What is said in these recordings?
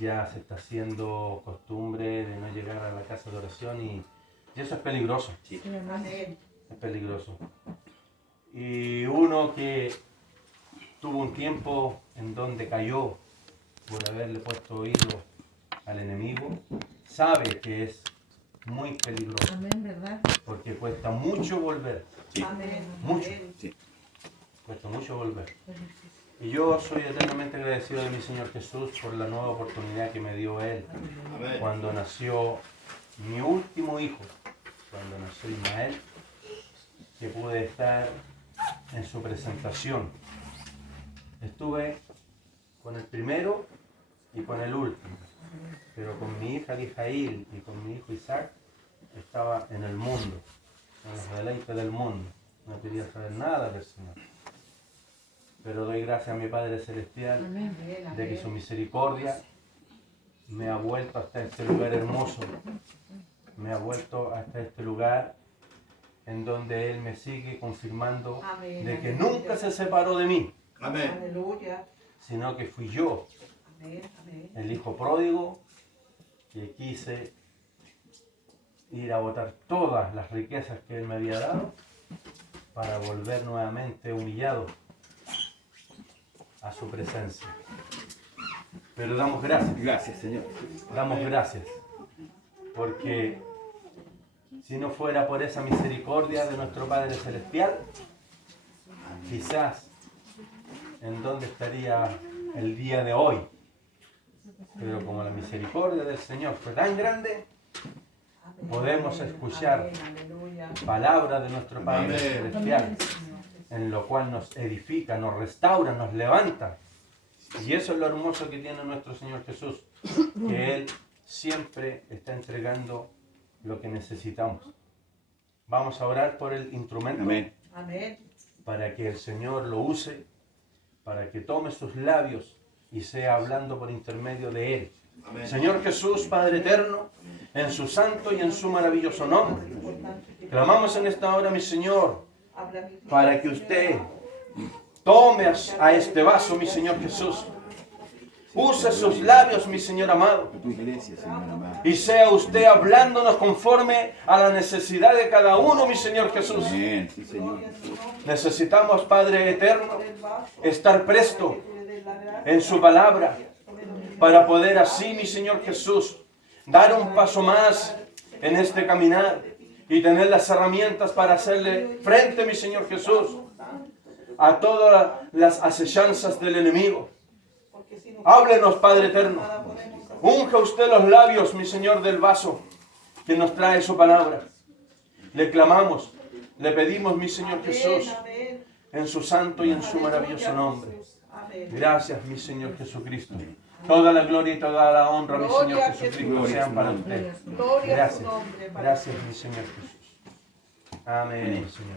ya se está haciendo costumbre de no llegar a la casa de oración y eso es peligroso. Sí. Es peligroso. Y uno que tuvo un tiempo en donde cayó por haberle puesto oído al enemigo, sabe que es muy peligroso. Amén, ¿verdad? Porque cuesta mucho volver. Sí. Amén. Mucho. Sí. Cuesta mucho volver. Y yo soy eternamente agradecido de mi Señor Jesús por la nueva oportunidad que me dio Él Amén. cuando nació mi último hijo, cuando nació Ismael, que pude estar en su presentación. Estuve con el primero y con el último, pero con mi hija Abigail y con mi hijo Isaac estaba en el mundo, en los deleites del mundo. No quería saber nada del Señor. Pero doy gracias a mi Padre Celestial Amén. de que su misericordia me ha vuelto hasta este lugar hermoso, me ha vuelto hasta este lugar en donde Él me sigue confirmando Amén. de que nunca se separó de mí, Amén. Aleluya. sino que fui yo, Amén. Amén. el hijo pródigo, que quise ir a botar todas las riquezas que Él me había dado para volver nuevamente humillado a su presencia. Pero damos gracias. Gracias, Señor. Damos gracias, porque si no fuera por esa misericordia de nuestro Padre Celestial, quizás en dónde estaría el día de hoy. Pero como la misericordia del Señor fue tan grande, podemos escuchar Aleluya. palabras de nuestro Padre Amén. Celestial, en lo cual nos edifica, nos restaura, nos levanta. Y eso es lo hermoso que tiene nuestro Señor Jesús, que Él siempre está entregando lo que necesitamos. Vamos a orar por el instrumento Amén. Amén. para que el Señor lo use, para que tome sus labios y sea hablando por intermedio de Él. Amén. Señor Jesús, Padre eterno, en su santo y en su maravilloso nombre, clamamos en esta hora, mi Señor, para que usted tome a este vaso, mi Señor Jesús. Use sus labios, mi Señor amado, Tu iglesia, Señor amado. y sea usted hablándonos conforme a la necesidad de cada uno, mi Señor Jesús. Amén. Sí, Señor. Necesitamos, Padre eterno, estar presto en su palabra para poder así, mi Señor Jesús, dar un paso más en este caminar y tener las herramientas para hacerle frente, mi Señor Jesús, a todas las acechanzas del enemigo. Háblenos, Padre eterno. Unja usted los labios, mi Señor, del vaso que nos trae su palabra. Le clamamos, le pedimos, mi Señor Jesús, en su santo y en su maravilloso nombre. Gracias, mi Señor Jesucristo. Toda la gloria y toda la honra, mi Señor Jesucristo, sean para usted. Gracias, gracias, mi Señor Jesús. Amén, mi Señor.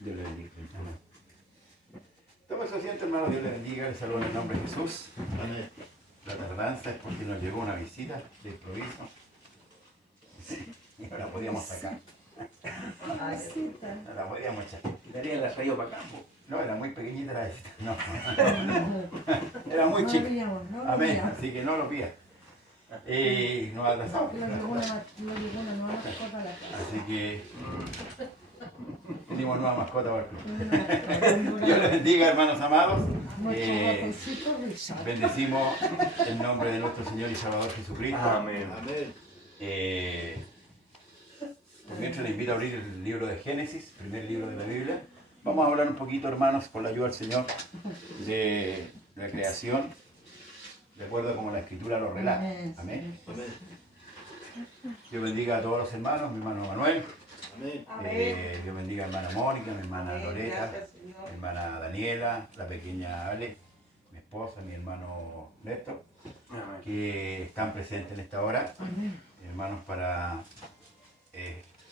Dios le bendiga. Toma su asiento, hermano. Dios le bendiga. Le saludo en el nombre de Jesús. Amén. La tardanza es porque nos llegó una visita de improviso. Sí, y no la podíamos sacar. No la podíamos echar. Quitaría la traído para acá. No, era muy pequeñita la visita. No. Era muy chica. Amén. Así que no lo pida. Y nos atrasamos. Así que tenemos nueva mascota para el club. Dios les bendiga, hermanos amados. Bendecimos el nombre de nuestro Señor y Salvador Jesucristo. Amén. Amén. Por mientras les invito a abrir el libro de Génesis, primer libro de la Biblia. Vamos a hablar un poquito, hermanos, con la ayuda del Señor, de la creación, de acuerdo a como la Escritura lo relata. Amén. Amén. Dios bendiga a todos los hermanos, mi hermano Manuel. Amén. Dios bendiga a mi hermana Mónica, mi hermana Loreta, mi hermana Daniela, la pequeña Ale, mi esposa, mi hermano Néstor, que están presentes en esta hora. Hermanos, para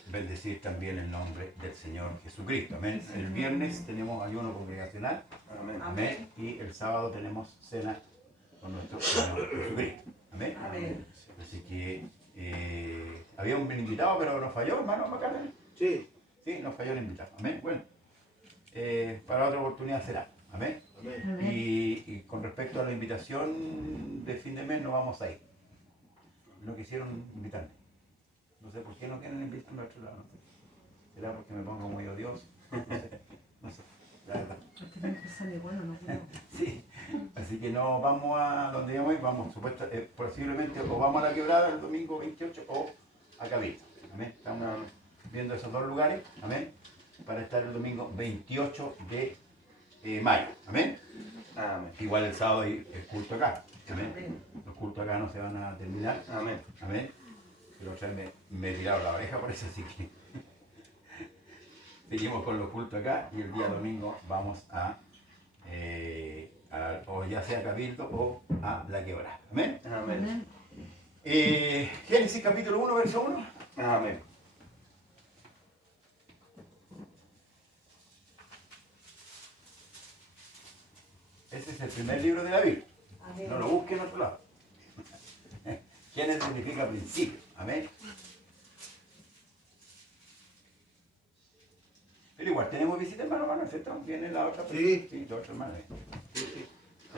bendecir también el nombre del Señor Jesucristo. Amén. El viernes tenemos ayuno congregacional. Amén. Amén. Y el sábado tenemos cena con nuestro Señor Jesucristo. Amén. Amén. Así que había un invitado, pero nos falló, hermano Macana. Sí. Sí, nos falló el invitado. Amén. Bueno, para otra oportunidad será. Amén. Amén. Y con respecto a la invitación de fin de mes, no vamos a ir. No quisieron invitarme. No sé por qué no quieren invitarme a otro lado. No sé. ¿Será porque me pongo muy odioso? No sé, la verdad. Sí, así que no vamos a donde íbamos a ir, vamos posiblemente o vamos a la Quebrada el domingo 28 o a Cabildo. Amén. Estamos viendo esos dos lugares, amén, para estar el domingo 28 de mayo. Amén. Amén. Igual el sábado hay el culto acá. Amén. Los cultos acá no se van a terminar. Amén. Amén. Pero otra vez me tiraron la oreja por eso, así que seguimos con los cultos acá y el día domingo vamos o ya sea a Cabildo o a La Quebrada. Amén. Amén. Génesis capítulo 1, verso 1. Amén. Ese es el primer libro de la Biblia. Amén. No lo busquen en otro lado. Génesis significa principio. Amén. Pero igual tenemos visita, hermano Manuel, ¿cierto? Viene la otra persona. Sí. Sí, la otra hermana. Sí.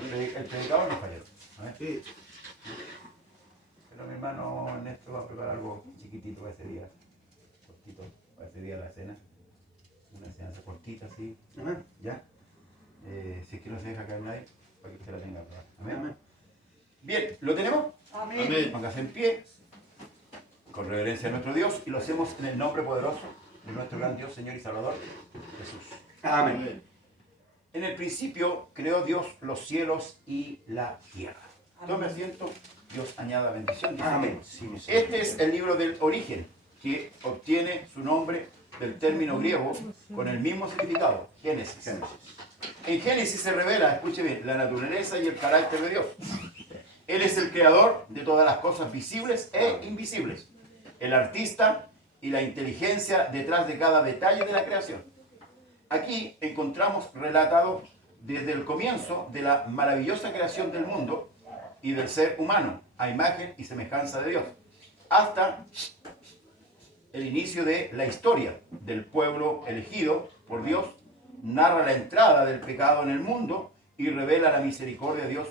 El predicador no falló. Amén. Sí. Pero mi hermano Ernesto va a preparar algo chiquitito para ese día. Cortito, para ese día de la cena. Una enseñanza cortita, así. Amén. ¿Ya? Si es que no se deja caer nadie, para que usted la tenga. Amén. Amén. Bien, ¿lo tenemos? Amén. Amén. Póngase en pie, con reverencia a nuestro Dios, y lo hacemos en el nombre poderoso de nuestro gran Dios, Señor y Salvador, Jesús. Amén. En el principio creó Dios los cielos y la tierra. Tome asiento, Dios añada bendición. Dice, Amén. Sí, mi Señor. este es el libro del origen, que obtiene su nombre del término griego con el mismo significado, Génesis. En Génesis se revela, escuche bien, la naturaleza y el carácter de Dios. Él es el creador de todas las cosas visibles e invisibles, el artista y la inteligencia detrás de cada detalle de la creación. Aquí encontramos relatado desde el comienzo de la maravillosa creación del mundo y del ser humano, a imagen y semejanza de Dios, hasta el inicio de la historia del pueblo elegido por Dios, narra la entrada del pecado en el mundo y revela la misericordia de Dios.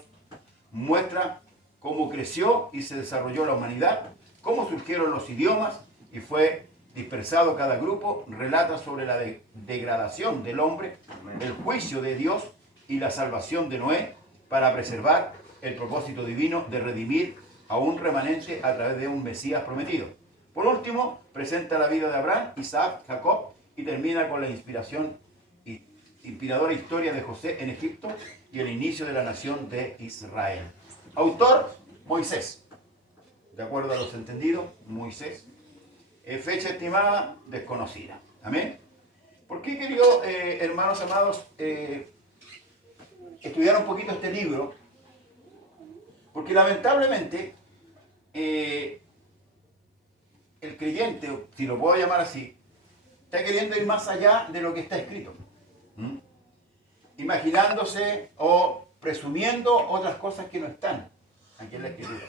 Muestra cómo creció y se desarrolló la humanidad, cómo surgieron los idiomas y fue dispersado cada grupo, relata sobre la degradación del hombre, el juicio de Dios y la salvación de Noé para preservar el propósito divino de redimir a un remanente a través de un Mesías prometido. Por último, presenta la vida de Abraham, Isaac, Jacob y termina con la inspiradora historia de José en Egipto y el inicio de la nación de Israel. Autor, Moisés. De acuerdo a los entendidos, Moisés. Fecha estimada, desconocida. Amén. ¿Por qué, queridos hermanos amados, estudiar un poquito este libro? Porque lamentablemente el creyente, si lo puedo llamar así, está queriendo ir más allá de lo que está escrito. Imaginándose o presumiendo otras cosas que no están aquí en la escritura.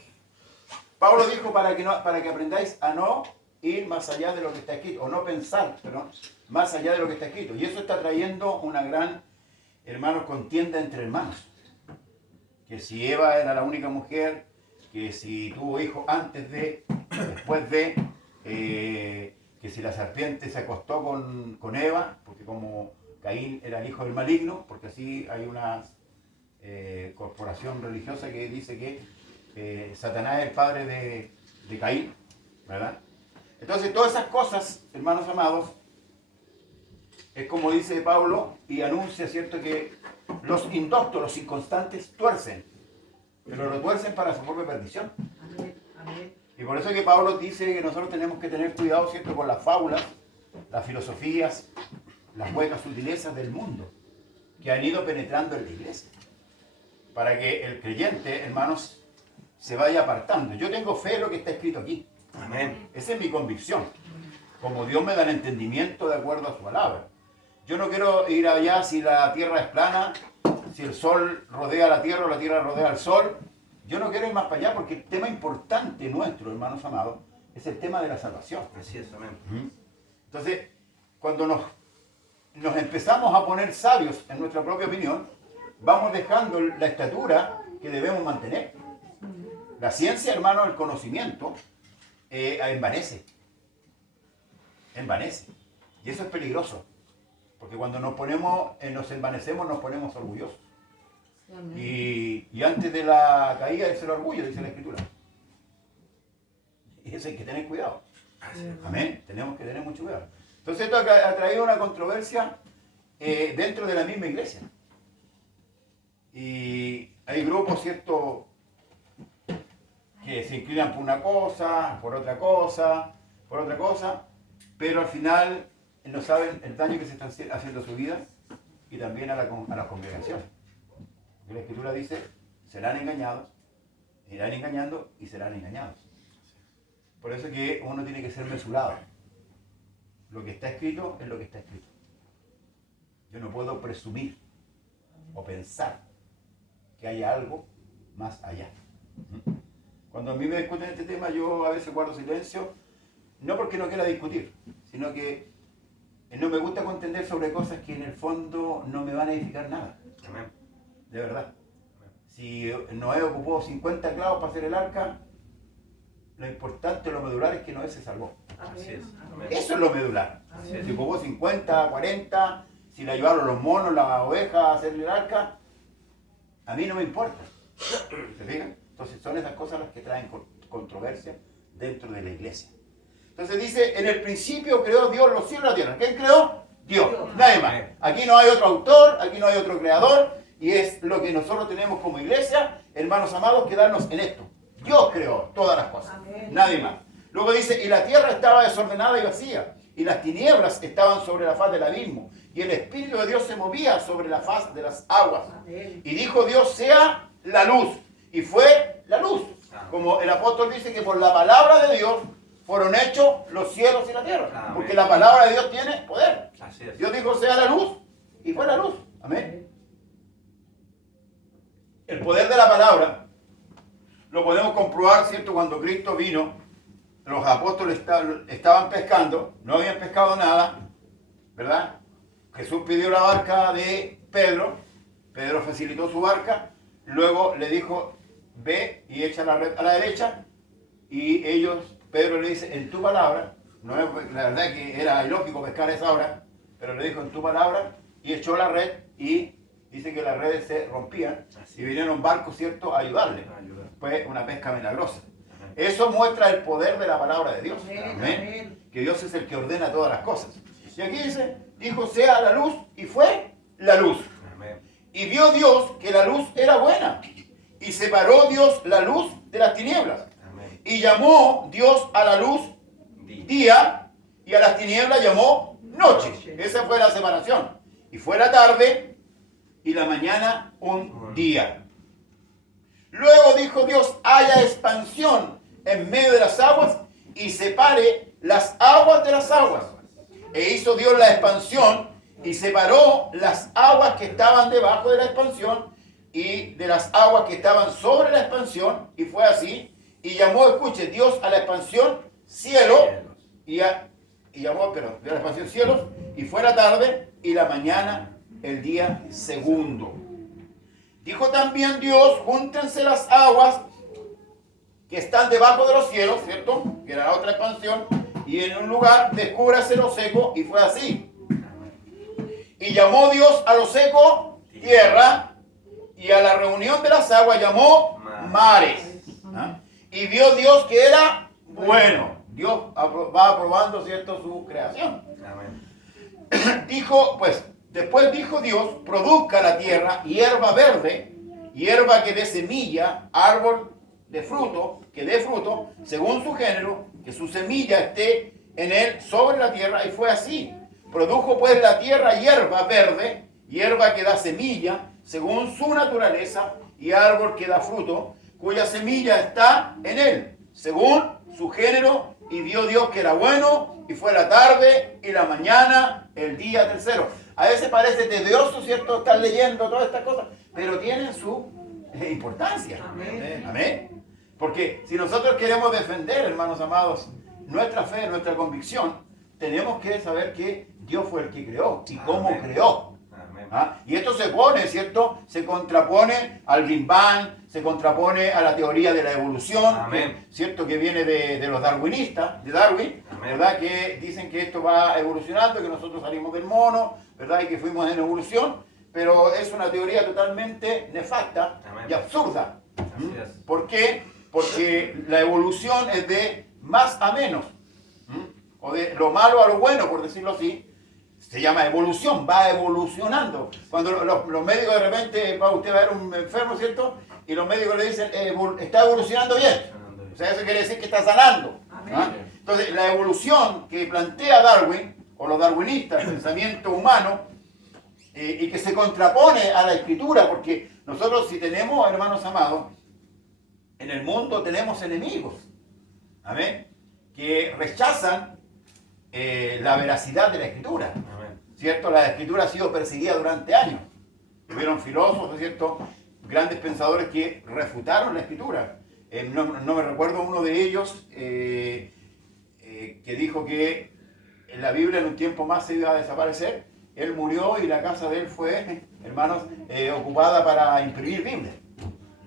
Pablo dijo para que aprendáis a no ir más allá de lo que está escrito, o no pensar, perdón, más allá de lo que está escrito. Y eso está trayendo una gran, hermanos, contienda entre hermanos. Que si Eva era la única mujer, que si tuvo hijos antes de, después de, que si la serpiente se acostó con Eva, porque como Caín era el hijo del maligno, porque así hay una corporación religiosa que dice que Satanás es el padre de Caín, ¿verdad? Entonces todas esas cosas, hermanos amados, es como dice Pablo y anuncia, ¿cierto?, que los indoctos, los inconstantes, tuercen, pero lo tuercen para su propia perdición. Amén. Amén. Y por eso es que Pablo dice que nosotros tenemos que tener cuidado, ¿cierto?, con las fábulas, las filosofías, las huecas sutilezas del mundo que han ido penetrando en la iglesia, para que el creyente, hermanos, se vaya apartando. Yo tengo fe en lo que está escrito aquí. Amén. Esa es mi convicción. Como Dios me da el entendimiento de acuerdo a su palabra. Yo no quiero ir allá si la tierra es plana, si el sol rodea la tierra o la tierra rodea al sol. Yo no quiero ir más para allá porque el tema importante nuestro, hermanos amados, es el tema de la salvación. Así es, amén. Entonces, cuando nos empezamos a poner sabios en nuestra propia opinión, vamos dejando la estatura que debemos mantener. La ciencia, hermano, el conocimiento, envanece. Envanece. Y eso es peligroso. Porque cuando nos envanecemos, nos ponemos orgullosos. Y antes de la caída es el orgullo, dice la Escritura. Y eso hay que tener cuidado. Amén. Tenemos que tener mucho cuidado. Entonces esto ha traído una controversia dentro de la misma iglesia. Y hay grupos, ¿cierto?, que se inclinan por una cosa, por otra cosa, pero al final no saben el daño que se están haciendo a su vida y también a la congregación. Porque la Escritura dice, serán engañados, irán engañando y serán engañados. Por eso es que uno tiene que ser mesurado. Lo que está escrito es lo que está escrito. Yo no puedo presumir o pensar que haya algo más allá. Cuando a mí me discuten este tema, yo a veces guardo silencio, no porque no quiera discutir, sino que no me gusta contender sobre cosas que en el fondo no me van a edificar nada. Amén. De verdad. Si Noé ocupó 50 clavos para hacer el arca, lo importante, lo medular es que Noé se salvó. Así es. Amén. Eso es lo medular. Amén. Si ocupó 50, 40, si le ayudaron los monos, las ovejas a hacer el arca, a mí no me importa. ¿Se fijan? Entonces son esas cosas las que traen controversia dentro de la iglesia. Entonces dice, en el principio creó Dios los cielos y la tierra. ¿Quién creó? Dios. Nadie más. Aquí no hay otro autor, aquí no hay otro creador, y es lo que nosotros tenemos como iglesia, hermanos amados, quedarnos en esto. Dios creó todas las cosas. Amén. Nadie más. Luego dice, y la tierra estaba desordenada y vacía, y las tinieblas estaban sobre la faz del abismo, y el Espíritu de Dios se movía sobre la faz de las aguas. Amén. Y dijo Dios, sea la luz. Y fue la luz. Como el apóstol dice que por la palabra de Dios fueron hechos los cielos y la tierra. Amén. Porque la palabra de Dios tiene poder. Así es. Dios dijo, sea la luz. Y fue la luz. Amén. El poder de la palabra lo podemos comprobar, ¿cierto? Cuando Cristo vino, los apóstoles estaban pescando, no habían pescado nada, ¿verdad? Jesús pidió la barca de Pedro, Pedro facilitó su barca, luego le dijo, ve y echa la red a la derecha, y Pedro le dice, en tu palabra, no es, la verdad que era ilógico pescar a esa hora, pero le dijo, en tu palabra, y echó la red, y dice que las redes se rompían, y vinieron barcos, ¿cierto?, a ayudarle. Fue una pesca milagrosa. Eso muestra el poder de la palabra de Dios. Amén. Amén. Amén. Que Dios es el que ordena todas las cosas. Y aquí dice, dijo, sea la luz, y fue la luz. Amén. Y vio Dios que la luz era buena. Y separó Dios la luz de las tinieblas. Amén. Y llamó Dios a la luz día, y a las tinieblas llamó noche. Esa fue la separación. Y fue la tarde, y la mañana un día. Luego dijo Dios, haya expansión en medio de las aguas, y separe las aguas de las aguas. E hizo Dios la expansión, y separó las aguas que estaban debajo de la expansión, y de las aguas que estaban sobre la expansión, y fue así. Y llamó, escuche, Dios a la expansión cielo, y llamó, de la expansión cielos, y fue la tarde, y la mañana el día segundo. Dijo también Dios, júntense las aguas que están debajo de los cielos, ¿cierto? Que era la otra expansión, y en un lugar descúbrase lo seco, y fue así. Y llamó Dios a lo seco tierra, y a la reunión de las aguas llamó mares. ¿Ah? Y vio Dios que era bueno. Dios va aprobando, ¿cierto?, su creación. Amén. Después dijo Dios, produzca la tierra hierba verde, hierba que dé semilla, árbol de fruto, que dé fruto, según su género, que su semilla esté en él sobre la tierra, y fue así. Produjo pues la tierra hierba verde, hierba que da semilla, según su naturaleza, y árbol que da fruto, cuya semilla está en él, según su género, y vio Dios que era bueno, y fue la tarde y la mañana, el día tercero. A veces parece tedioso, ¿cierto?, estar leyendo todas estas cosas, pero tienen su importancia. Amén. Amén. Porque si nosotros queremos defender, hermanos amados, nuestra fe, nuestra convicción, tenemos que saber que Dios fue el que creó y cómo Amén. creó. Amén. ¿Ah? Y esto se pone, ¿cierto? Se contrapone al Big Bang, se contrapone a la teoría de la evolución, Amén. ¿cierto? Que viene de los darwinistas, de Darwin, Amén. ¿verdad? Que dicen que esto va evolucionando, que nosotros salimos del mono, ¿verdad? Y que fuimos en evolución, pero es una teoría totalmente nefasta Amén. y absurda. Así es. ¿Por qué? Porque la evolución es de más a menos, o de lo malo a lo bueno, por decirlo así. Se llama evolución, va evolucionando. Cuando los médicos de repente, va usted a ver un enfermo, ¿cierto? Y los médicos le dicen, está evolucionando bien. O sea, eso quiere decir que está sanando. ¿Ah? Entonces, la evolución que plantea Darwin, o los darwinistas, el pensamiento humano, y que se contrapone a la escritura, porque nosotros si tenemos, hermanos amados, en el mundo tenemos enemigos, amén, que rechazan la veracidad de la escritura. Amén. ¿Cierto? La escritura ha sido perseguida durante años. Hubieron filósofos, ¿cierto? Grandes pensadores que refutaron la escritura. No me recuerdo uno de ellos que dijo que la Biblia en un tiempo más se iba a desaparecer. Él murió y la casa de él fue, hermanos, ocupada para imprimir Biblia.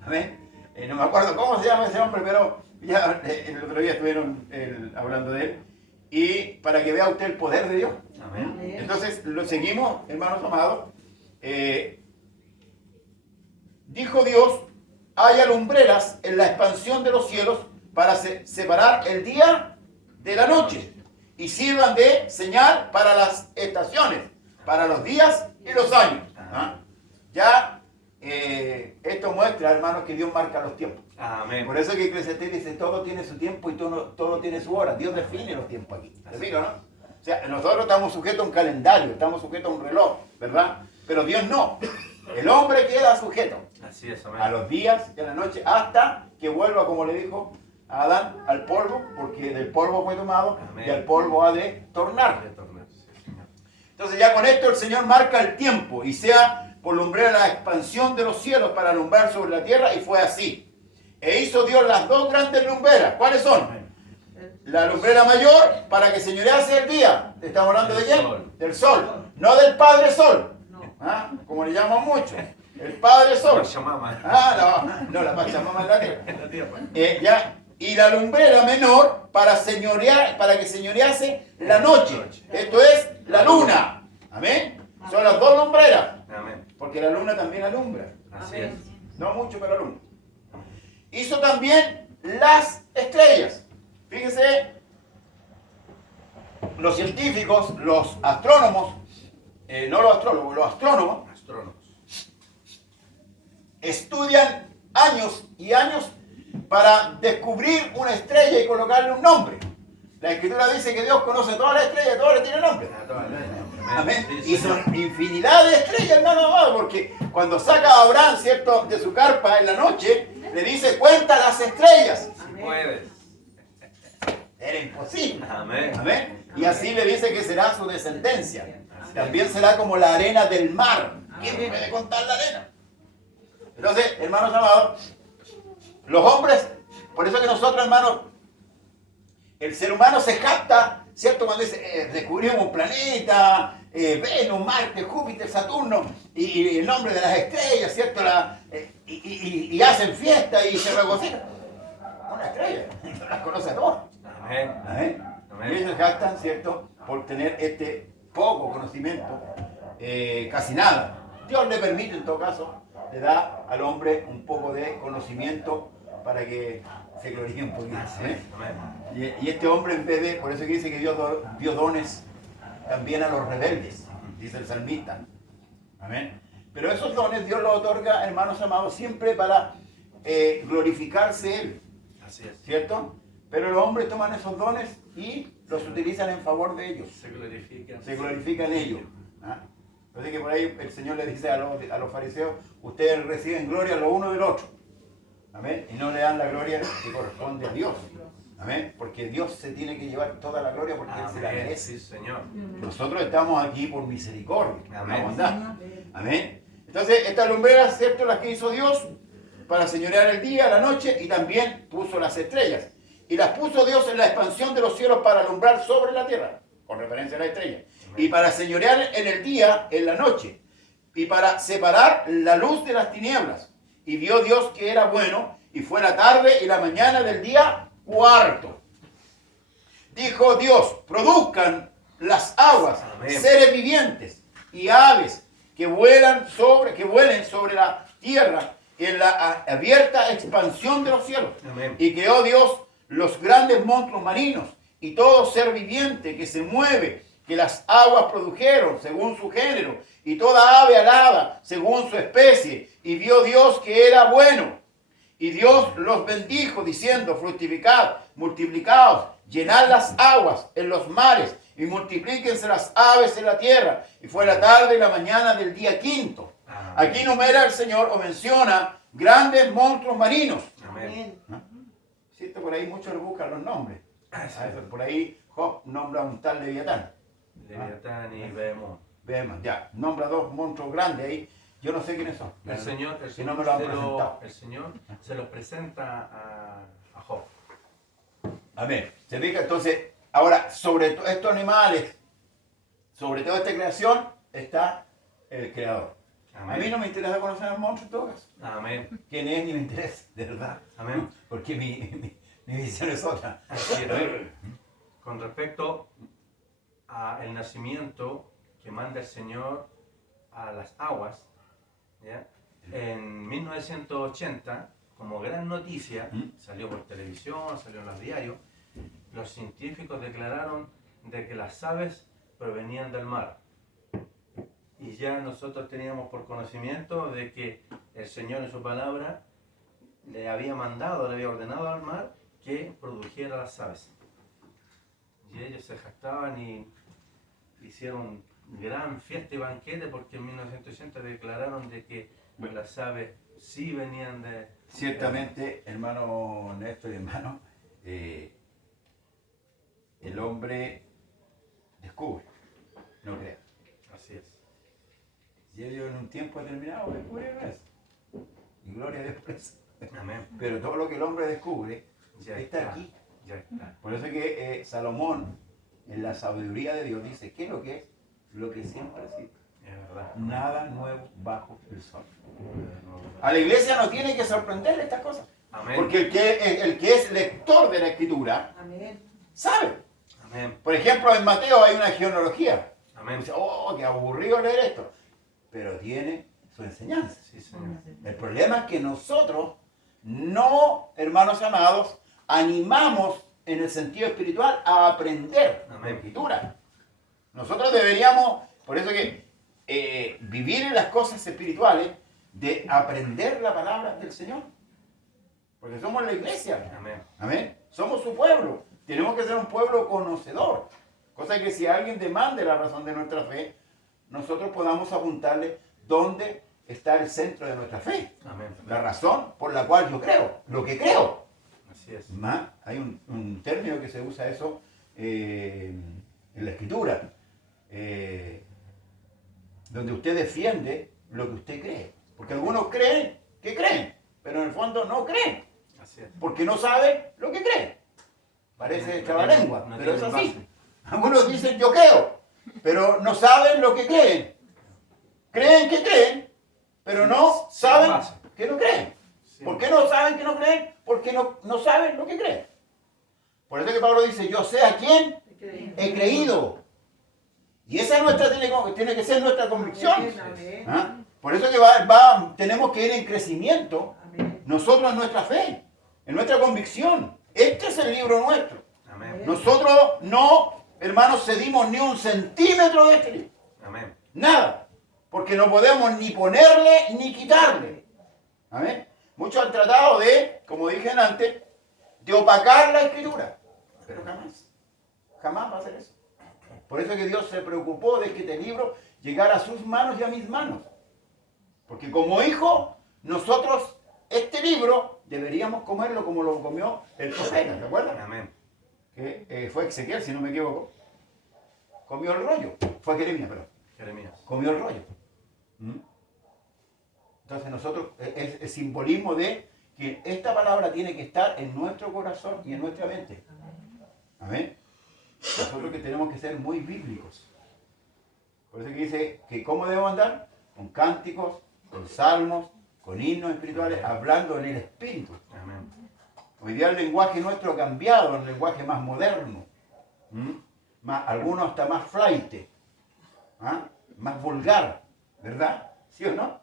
¿Amén? No me acuerdo cómo se llama ese hombre, pero ya el otro día estuvieron hablando de él. Y para que vea usted el poder de Dios. Amén. Entonces, lo seguimos, hermanos amados. Dijo Dios, haya lumbreras en la expansión de los cielos para separar el día de la noche y sirvan de señal para las estaciones, para los días y los años. ¿Ah? Ya esto muestra, hermanos, que Dios marca los tiempos. Amén. Por eso que Eclesiastés dice, todo tiene su tiempo y todo tiene su hora. Dios define los tiempos aquí. ¿Te fijas, no? O sea, nosotros estamos sujetos a un calendario, estamos sujetos a un reloj, ¿verdad? Pero Dios no. El hombre queda sujeto Así es, amén. a los días y a la noche hasta que vuelva, como le dijo a Adán, al polvo, porque del polvo fue tomado. Amén. Y al polvo ha de tornar. Retornarse, Señor. Entonces ya con esto el Señor marca el tiempo y sea por lumbrera la expansión de los cielos para alumbrar sobre la tierra, y fue así. E hizo Dios las dos grandes lumbreras. ¿Cuáles son? La lumbrera mayor para que señorease el día. ¿Estamos hablando de Del quién? sol. Del sol. No del Padre Sol. No. ¿Ah? Como le llaman mucho. El Padre Sol. Pachamama. No, la Pachamama es la tierra. La tierra. Ya. Y la lumbrera menor para que señorease la noche. Esto es la luna. Amén. Son las dos lumbreras. Amén. Porque la luna también alumbra. Así es. No mucho, pero alumbra. Hizo también las estrellas. Fíjense, los científicos, los astrónomos, no los astrólogos, los astrónomos, Astrónomos. estudian años y años para descubrir una estrella y colocarle un nombre. La Escritura dice que Dios conoce todas las estrellas, todas le tienen nombre. Amén. Sí, Y Señor. son infinidad de estrellas, hermano amado, porque cuando saca a Abraham, ¿cierto?, de su carpa en la noche, le dice, cuenta las estrellas. Si puedes. Era imposible. Amén. Amén. Y así le dice que será su descendencia. También será como la arena del mar. ¿Quién puede contar la arena? Entonces, hermanos amados, los hombres, por eso que nosotros, hermanos, el ser humano se capta, ¿cierto? Cuando dice, descubrimos un planeta, Venus, Marte, Júpiter, Saturno, y el nombre de las estrellas, ¿cierto? Y hacen fiesta y se regocijan. Una estrella, las conoce a todos. Amén. Amén. Amén. Y ellos jactan, ¿cierto?, por tener este poco conocimiento, casi nada. Dios le permite, en todo caso, le da al hombre un poco de conocimiento para que se glorifique un poquito. Amén. Amén. Y este hombre, en vez de, por eso que dice que Dios dio dones también a los rebeldes, dice el salmista. Amén. Pero esos dones Dios los otorga, hermanos amados, siempre para glorificarse Él, Así es. ¿cierto? Pero los hombres toman esos dones y los utilizan en favor de ellos. Se glorifica. Se glorifican ellos. ¿Ah? Así que por ahí el Señor le dice a los fariseos, ustedes reciben gloria lo uno del otro. Amén. Y no le dan la gloria que corresponde a Dios. Amén. Porque Dios se tiene que llevar toda la gloria porque Él se la Amén. merece. Sí, Señor. Nosotros estamos aquí por misericordia, por la Amén. bondad. Amén. Entonces, estas lumbreras, ¿cierto?, las que hizo Dios para señorear el día, la noche, y también puso las estrellas. Y las puso Dios en la expansión de los cielos para alumbrar sobre la tierra, con referencia a la estrella. Y para señorear en el día, en la noche. y para separar la luz de las tinieblas. Y vio Dios que era bueno, y fue la tarde y la mañana del día cuarto. Dijo Dios, produzcan las aguas, Amén. seres vivientes y aves que vuelen sobre la tierra en la abierta expansión de los cielos. Amén. Y creó Dios los grandes monstruos marinos y todo ser viviente que se mueve, que las aguas produjeron según su género, y toda ave alada según su especie. Y vio Dios que era bueno. Y Dios los bendijo diciendo, fructificad, multiplicaos, llenad las aguas en los mares y multiplíquense las aves en la tierra. Y fue la tarde y la mañana del día quinto. Amén. Aquí numera el Señor o menciona grandes monstruos marinos. Amén. ¿Cierto? Por ahí muchos buscan los nombres. Sí. A veces por ahí Job nombra un tal Leviatán. Leviatán y Behemoth. Vemos, ya, nombra dos monstruos grandes ahí. Yo no sé quiénes son. El Señor, Si no me lo han se presentado. el Señor se los presenta a Job. Amén. ¿Se fija? Entonces, ahora, sobre estos animales, sobre toda esta creación, está el Creador. Amén. A mí no me interesa conocer al monstruo en todo caso. Amén. ¿Quién es? Ni me interesa, de verdad. Amén. Porque mi visión es otra. Así es. Con respecto al nacimiento que manda el Señor a las aguas, ¿ya? En 1980, como gran noticia, salió por televisión, salió en los diarios, los científicos declararon de que las aves provenían del mar. Y ya nosotros teníamos por conocimiento de que el Señor en su palabra le había mandado, le había ordenado al mar que produjera las aves. Y ellos se jactaban y hicieron gran fiesta y banquete porque en 1980 declararon de que las aves sí venían de... Ciertamente, hermano Néstor y hermano, el hombre descubre, no crea. Así es. Y ellos en un tiempo determinado descubrieron eso. Y gloria a Dios por eso. Amén. Pero todo lo que el hombre descubre Ya está aquí. Ya está. Por eso es que Salomón, en la sabiduría de Dios, dice, ¿qué es lo que es? Lo que siempre existe. Es verdad. Nada nuevo bajo el sol. No. A la iglesia no tiene que sorprenderle estas cosas. Amén. Porque el que es lector de la escritura, Amén. sabe. Amén. Por ejemplo, en Mateo hay una genealogía. Amén. Dice, oh, qué aburrido leer esto. Pero tiene su enseñanza. Sí, Señor. El problema es que nosotros no, hermanos amados, animamos en el sentido espiritual a aprender la Amén. escritura. Nosotros deberíamos, por eso que vivir en las cosas espirituales, de aprender la palabra del Señor. Porque somos la iglesia. Amén. Amén. Somos su pueblo. Tenemos que ser un pueblo conocedor. Cosa que si alguien demande la razón de nuestra fe, nosotros podamos apuntarle dónde está el centro de nuestra fe. Amén. La razón por la cual yo creo, lo que creo. Así es. Más, hay un término que se usa eso en la escritura, donde usted defiende lo que usted cree. Porque algunos creen que creen, pero en el fondo no creen, Así es. porque no saben lo que creen. Parece trabalengua, No pero es tienen así. base. Algunos dicen yo creo, pero no saben lo que creen. Creen que creen, pero no Sin saben base. que no creen. Sí. ¿Por qué no saben que no creen? Porque no saben lo que creen. Por eso que Pablo dice, yo sé a quién he creído. Y esa es nuestra, tiene que ser nuestra convicción. Amén. ¿Ah? Por eso que tenemos que ir en crecimiento Amén. nosotros en nuestra fe, en nuestra convicción. Este es el libro nuestro. Amén. Nosotros no, hermanos, cedimos ni un centímetro de este libro. Amén. Nada. Porque no podemos ni ponerle ni quitarle. ¿Amén? Muchos han tratado de, como dije antes, de opacar la escritura. Pero jamás va a ser eso. Por eso es que Dios se preocupó de que este libro llegara a sus manos y a mis manos. Porque como hijo, nosotros este libro deberíamos comerlo como lo comió el profeta, ¿te acuerdas? Amén. Que fue Ezequiel, si no me equivoco. Comió el rollo. Fue Jeremías, perdón. Jeremías. Comió el rollo. ¿Mm? Entonces nosotros, es el simbolismo de que esta palabra tiene que estar en nuestro corazón y en nuestra mente. Amén. Nosotros que tenemos que ser muy bíblicos. Por eso que dice que cómo debemos andar, con cánticos, con salmos, con himnos espirituales, hablando en el Espíritu. Amén. Hoy día el lenguaje nuestro ha cambiado, un lenguaje más moderno, algunos hasta más flaite, más vulgar, ¿verdad? ¿Sí o no?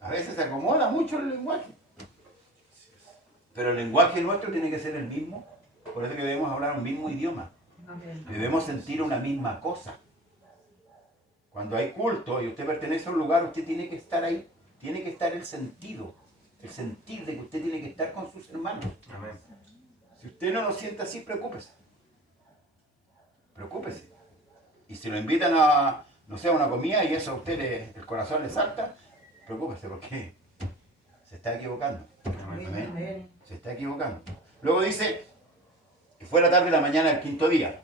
A veces se acomoda mucho el lenguaje. Pero el lenguaje nuestro tiene que ser el mismo, por eso que debemos hablar un mismo idioma. Amén. Debemos sentir una misma cosa. Cuando hay culto y usted pertenece a un lugar, usted tiene que estar ahí. Tiene que estar el sentir de que usted tiene que estar con sus hermanos. Amén. Si usted no lo siente así, preocúpese. Preocúpese. Y si lo invitan a, no sé, a una comida y eso a usted el corazón le salta, preocúpese porque se está equivocando. Amén. Amén. Amén. Se está equivocando. Luego dice, que fue la tarde y la mañana del quinto día.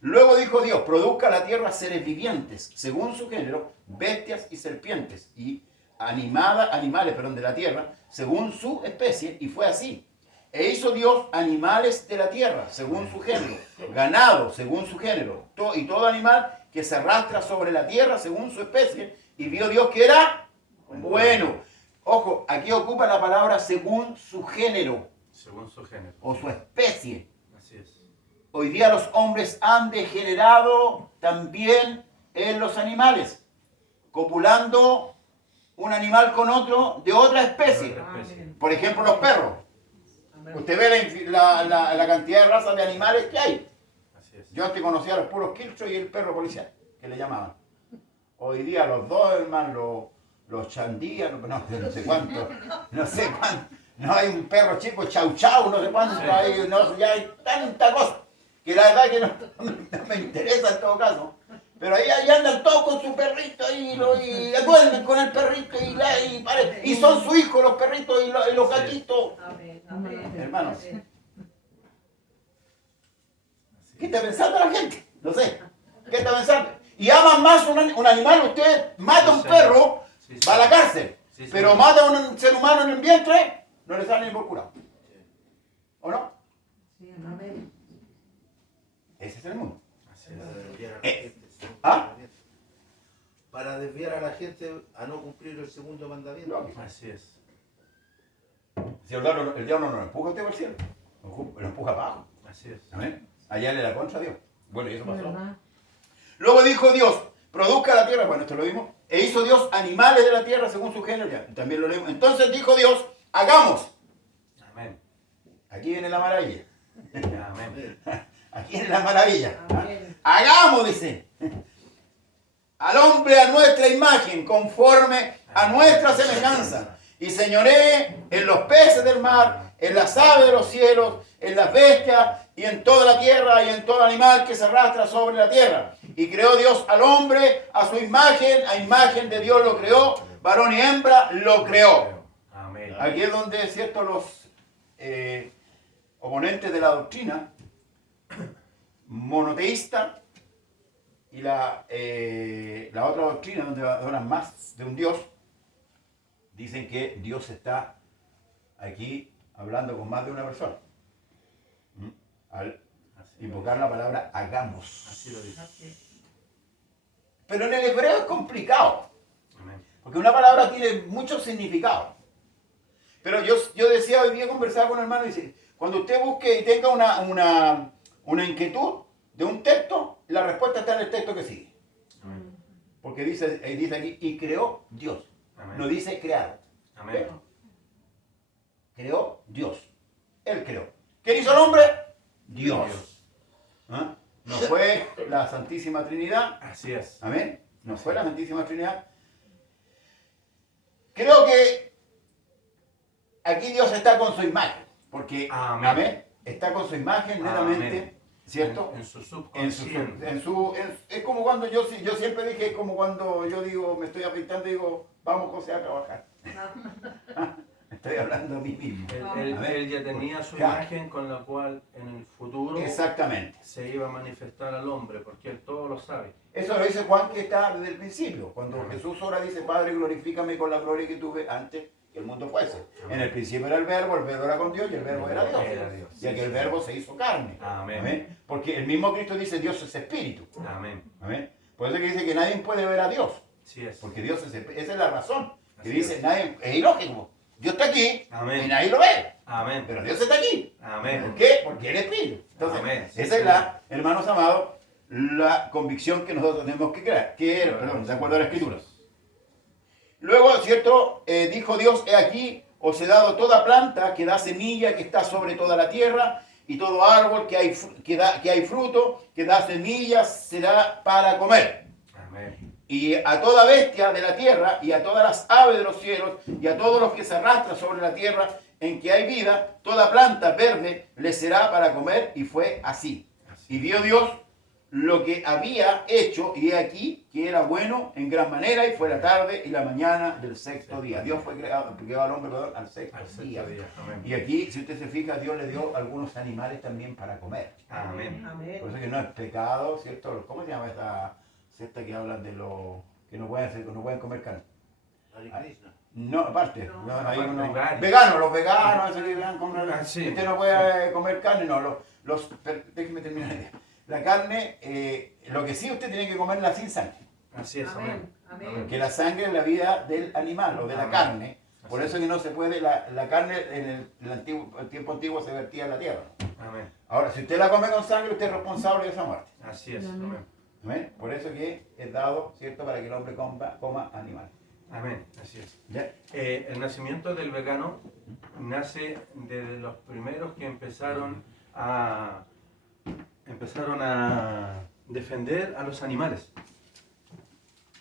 Luego dijo Dios, produzca la tierra seres vivientes, según su género, bestias y serpientes, y animales de la tierra, según su especie, y fue así. E hizo Dios animales de la tierra, según su género, ganado, según su género, y todo animal que se arrastra sobre la tierra, según su especie, y vio Dios que era bueno. Ojo, aquí ocupa la palabra según su género, Según su género. o su especie. Así es. Hoy día los hombres han degenerado también en los animales, copulando un animal con otro de otra especie. Amén. Por ejemplo, los perros. Amén. Usted ve la cantidad de razas de animales que hay. Así es. Yo antes conocía a los puros quiltros y el perro policial, que le llamaban. Hoy día los Doberman, los chandías, no sé cuántos, no hay un perro chico, chau chau, no sé cuánto, ya hay tanta cosa, que la verdad que no me interesa en todo caso. Pero ahí andan todos con su perrito y duermen con el perrito y son su hijo los perritos y los gatitos. Amén. Amén. Hermanos, ¿qué está pensando la gente? No sé. ¿Qué está pensando? Y aman más un animal. Usted mata a un perro, Sí, va a la cárcel. Sí, sí. Pero mata a un ser humano en el vientre, no le sale ni por curado. ¿O no? Sí, amén. Ese es el mundo. Así Para es. desviar a la gente. ¿Ah? Para desviar a la gente a no cumplir el segundo mandamiento. Lógico. Así es. Si el diablo no lo empuja a usted por el cielo, lo empuja para abajo. Así es. Amén. Allá le da contra a Dios. Bueno, y eso pasó. ¿Verdad? Luego dijo Dios, produzca la tierra, bueno, esto lo vimos, e hizo Dios animales de la tierra según su género, ya, también lo leímos. Entonces dijo Dios, hagamos. Amén. Aquí viene la maravilla. Amén. Aquí viene la maravilla. Amén. Hagamos, dice. Al hombre a nuestra imagen, conforme a nuestra semejanza. Y señoré en los peces del mar, en las aves de los cielos, en las bestias y en toda la tierra y en todo animal que se arrastra sobre la tierra. Y creó Dios al hombre a su imagen, a imagen de Dios lo creó, varón y hembra lo creó. Amén. Aquí es donde, cierto, los oponentes de la doctrina monoteísta y la otra doctrina donde adoran más de un Dios, dicen que Dios está aquí hablando con más de una persona. Al Así invocar la palabra hagamos. Así lo dice. Así. Pero en el hebreo es complicado, Amén. porque una palabra tiene muchos significados. Pero yo decía, hoy día conversaba con un hermano y dice, cuando usted busque y tenga una inquietud de un texto, la respuesta está en el texto que sigue. Amén. Porque dice aquí, y creó Dios. Amén. No dice creado. Amén. Creó Dios. Él creó. ¿Quién hizo el hombre? Dios. ¿Ah? No fue la Santísima Trinidad. Así es. Amén. No fue la Santísima Trinidad. Creo que aquí Dios está con su imagen. Porque, Amén. amén, está con su imagen netamente, Amén. ¿cierto? En su En su, subconsciente. es como cuando yo siempre dije, es como cuando yo digo, me estoy afeitando y digo, vamos José a trabajar. Estoy hablando a mí mismo. Él ya tenía su Claro. imagen con la cual en el futuro Exactamente. se iba a manifestar al hombre, porque él todo lo sabe. Eso lo dice Juan que está desde el principio. Cuando Amén. Jesús ora dice, Padre, glorifícame con la gloria que tuve antes que el mundo fuese. Amén. En el principio era el verbo era con Dios y el verbo era Dios. Era Dios. Y aquel verbo se hizo carne. Amén. Porque el mismo Cristo dice, Dios es espíritu. Amén. Amén. Por eso que dice que nadie puede ver a Dios. Así es. Porque Dios esa es la razón. Que Así dice, es. nadie, es ilógico. Dios está aquí Amén. y nadie lo ve. Amén. Pero Dios está aquí. Amén. ¿Por qué? Porque Él es Espíritu. Entonces, Amén. Sí, esa es Señor. la, hermanos amados, la convicción que nosotros tenemos que crear. Perdón, de acuerdo a la Escritura. Luego, ¿cierto? Dijo Dios, he aquí, os he dado toda planta que da semilla, que está sobre toda la tierra, y todo árbol que hay fruto, que da semillas, será para comer. Amén. Y a toda bestia de la tierra, y a todas las aves de los cielos, y a todos los que se arrastran sobre la tierra en que hay vida, toda planta verde les será para comer, y fue así. Y vio Dios lo que había hecho, y he aquí que era bueno en gran manera, y fue la tarde y la mañana del sexto día. Dios fue creado al hombre, perdón, al sexto día. Amén. Y aquí, si usted se fija, Dios le dio algunos animales también para comer. Amén. Amén. Por eso que no es pecado, ¿cierto? ¿Cómo se llama esta secta que hablan de los que no pueden comer carne? Hare Krishna. No, aparte, No, no, aparte hay unos hay varios. veganos, los veganos, esos que vean comer, Ah, sí, usted no puede comer carne, no, déjeme terminar. La carne, lo que sí usted tiene que comerla sin sangre, Así es. Amén. Amén. Amén. que la sangre es la vida del animal o de la Amén. carne, por Así eso que no se puede, la carne en el tiempo antiguo se vertía en la tierra. Amén. Ahora, si usted la come con sangre, usted es responsable de esa muerte. Así es. Amén. Amén. ¿Amén? Por eso que es dado, ¿cierto?, para que el hombre coma animal. Amén. Así es. ¿Ya? El nacimiento del vegano nace desde los primeros que empezaron a defender a los animales.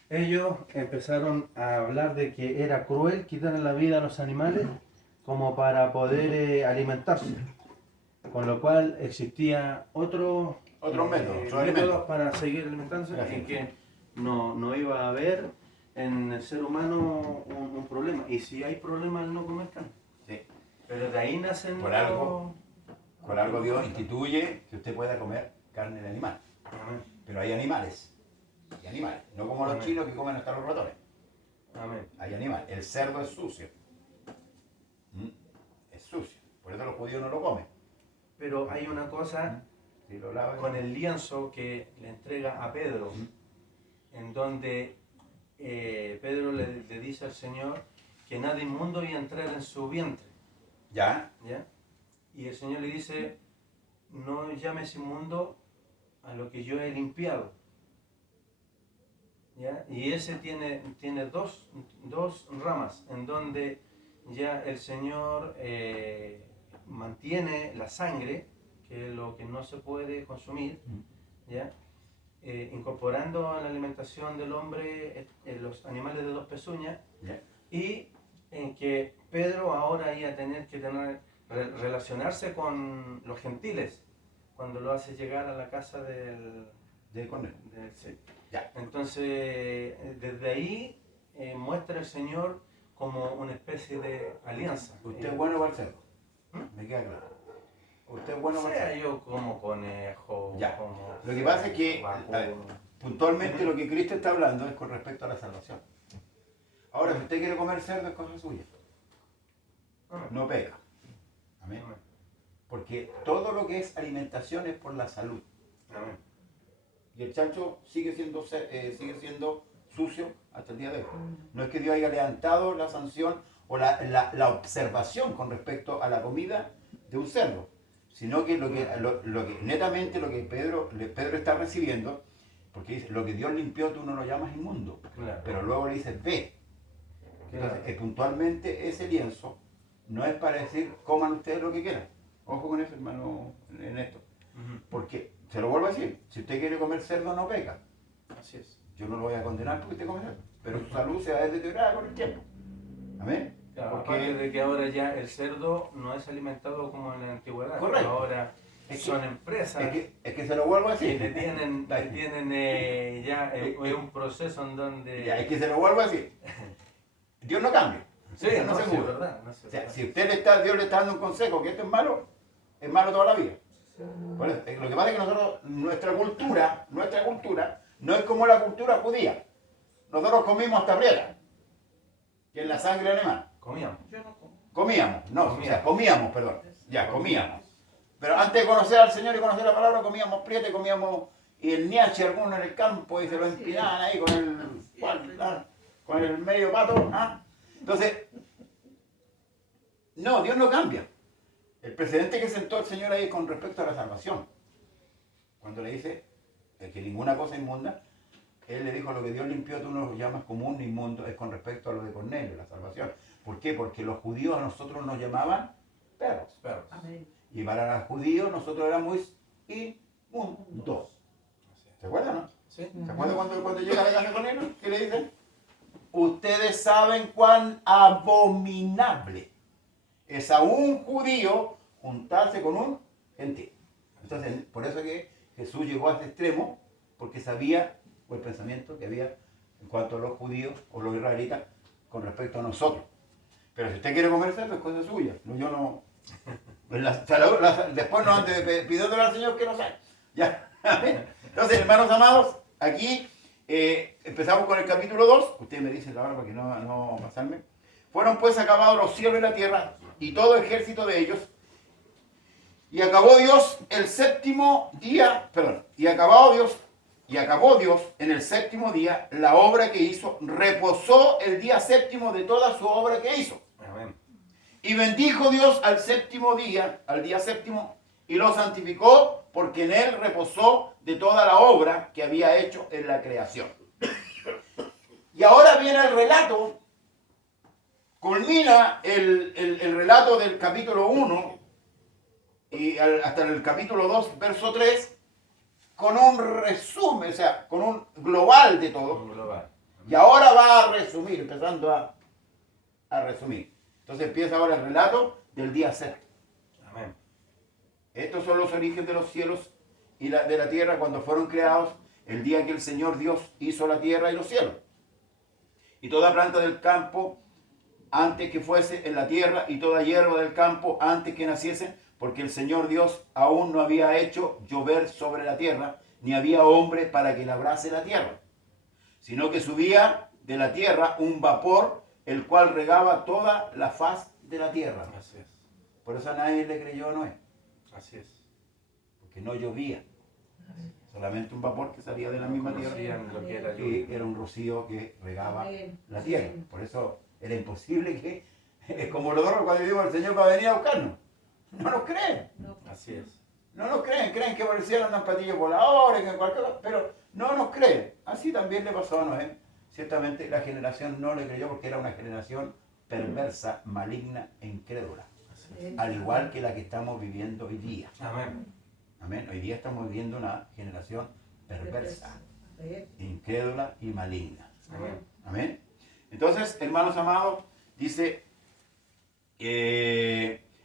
Ellos empezaron a hablar de que era cruel quitarle la vida a los animales como para poder alimentarse, con lo cual existía otros métodos métodos para seguir alimentándose Gracias. y que no iba a haber en el ser humano un problema. Y si hay problema al no comer carne. Sí. Pero de ahí nacen Por algo. Por algo Dios instituye que usted pueda comer carne de animal. Amén. Pero hay animales. Hay animales. No como los Amén. chinos que comen hasta los ratones. Amén. Hay animales. El cerdo es sucio. Es sucio. Por eso los judíos no lo comen. Pero hay una cosa Si lo lavan. con el lienzo que le entrega a Pedro, en donde Pedro le dice al Señor que nada inmundo iba a entrar en su vientre. Ya. ¿Ya? Y el Señor le dice, no llames inmundo a lo que yo he limpiado. ¿Ya? Y ese tiene dos ramas, en donde ya el Señor mantiene la sangre, que es lo que no se puede consumir, ¿ya? Incorporando a la alimentación del hombre los animales de dos pezuñas, Ya. y en que Pedro ahora iba a tener que relacionarse con los gentiles cuando lo hace llegar a la casa del Cornelio. sí. Ya. Entonces, desde ahí muestra el Señor como una especie de alianza. Usted es bueno para el cerdo. Me queda claro. Usted es bueno para el Sea cerdo. yo como conejo, Ya. como Lo que pasa es que, vacuno. a ver, puntualmente lo que Cristo está hablando es con respecto a la salvación. Ahora, si usted quiere comer cerdo, es cosa suya. Amén. No peca. Amén. Amén. Porque todo lo que es alimentación es por la salud. Amén. Y el chancho sigue siendo sucio hasta el día de hoy. No es que Dios haya levantado la sanción o la observación con respecto a la comida de un cerdo, sino que netamente lo que Pedro está recibiendo, porque dice, lo que Dios limpió tú no lo llamas inmundo, Claro. pero luego le dices ve. Entonces, Claro. puntualmente ese lienzo no es para decir coman ustedes lo que quieran. Ojo con eso, hermano, en esto. Ujú. Porque, se lo vuelvo a decir, si usted quiere comer cerdo no peca. Así es. Yo no lo voy a condenar porque usted come cerdo, pero su salud se va a deteriorar con el tiempo. Amén. Claro, Porque- aparte de que ahora ya el cerdo no es alimentado como en la antigüedad. Correcto. Ahora Es que- son empresas Es que se lo vuelvo a que decir. le tienen ya un proceso en donde... Ya, es que se lo vuelvo a decir. Dios no cambia. Sí, Dios no, se sí, muda. es verdad. No, sí, O sea, es si Dios le está dando un consejo que esto es malo toda la vida. Por eso, lo que pasa es que nosotros, nuestra cultura no es como la cultura judía. Nosotros comimos hasta prieta, que es la sangre animal. verdad. Comíamos. Yo no como. Comíamos, perdón. Ya, comíamos. Pero antes de conocer al Señor y conocer la palabra, comíamos prieta y comíamos y el niache alguno en el campo y se lo empinaban ahí con el medio pato. ¿Ah? Entonces, no, Dios no cambia. El precedente que sentó el Señor ahí con respecto a la salvación, cuando le dice que ninguna cosa inmunda, Él le dijo: lo que Dios limpió tú no lo llamas como un inmundo, es con respecto a lo de Cornelio, la salvación. ¿Por qué? Porque los judíos a nosotros nos llamaban perros. Amén. Y para los judíos nosotros éramos inmundos. ¿Se acuerdan, no? Sí. ¿Se acuerdan cuando llega a la casa con él? ¿Qué le dicen? Ustedes saben cuán abominable es a un judío juntarse con un gentil. Entonces, por eso que Jesús llegó a este extremo, porque sabía el pensamiento que había en cuanto a los judíos o los israelitas con respecto a nosotros. Pero si usted quiere comerse esto, es cosa suya. No, yo no. Después no ande pidiéndole al Señor que no sabe. Ya. Entonces, hermanos amados, aquí empezamos con el capítulo 2. Usted me dice la hora para que no pasarme. Fueron pues acabados los cielos y la tierra y todo ejército de ellos. Y acabó Dios el séptimo día, y acabó Dios en el séptimo día la obra que hizo, reposó el día séptimo de toda su obra que hizo. Amén. Y bendijo Dios al día séptimo, y lo santificó, porque en él reposó de toda la obra que había hecho en la creación. Y ahora viene el relato, culmina el relato del capítulo 1 y hasta el capítulo 2, verso 3, con un resumen, o sea, con un global de todo. Global. Y ahora va a resumir, empezando a resumir. Entonces empieza ahora el relato del día séptimo. Amén. Estos son los orígenes de los cielos y de la tierra cuando fueron creados, el día que el Señor Dios hizo la tierra y los cielos. Y toda planta del campo antes que fuese en la tierra, y toda hierba del campo antes que naciese, porque el Señor Dios aún no había hecho llover sobre la tierra, ni había hombre para que labrase la tierra, sino que subía de la tierra un vapor, el cual regaba toda la faz de la tierra. Así es. Por eso a nadie le creyó a Noé, Así es. porque no llovía, solamente un vapor que salía de la misma tierra, Conocían lo que era que lluvia. era un rocío que regaba Amén. la tierra. Por eso era imposible que, es como nosotros cuando digo el Señor va a venir a buscarnos. No nos creen, No, Así es. no nos creen, creen que por el cielo andan patillas voladores, que cualquier cosa, pero no nos creen. Así también le pasó a Noé. Ciertamente la generación no le creyó porque era una generación perversa, maligna e incrédula, Así es. al igual que la que estamos viviendo hoy día. Amén. Amén. Hoy día estamos viviendo una generación perversa, Amén. incrédula y maligna. Amén. Amén. Entonces, hermanos amados, dice,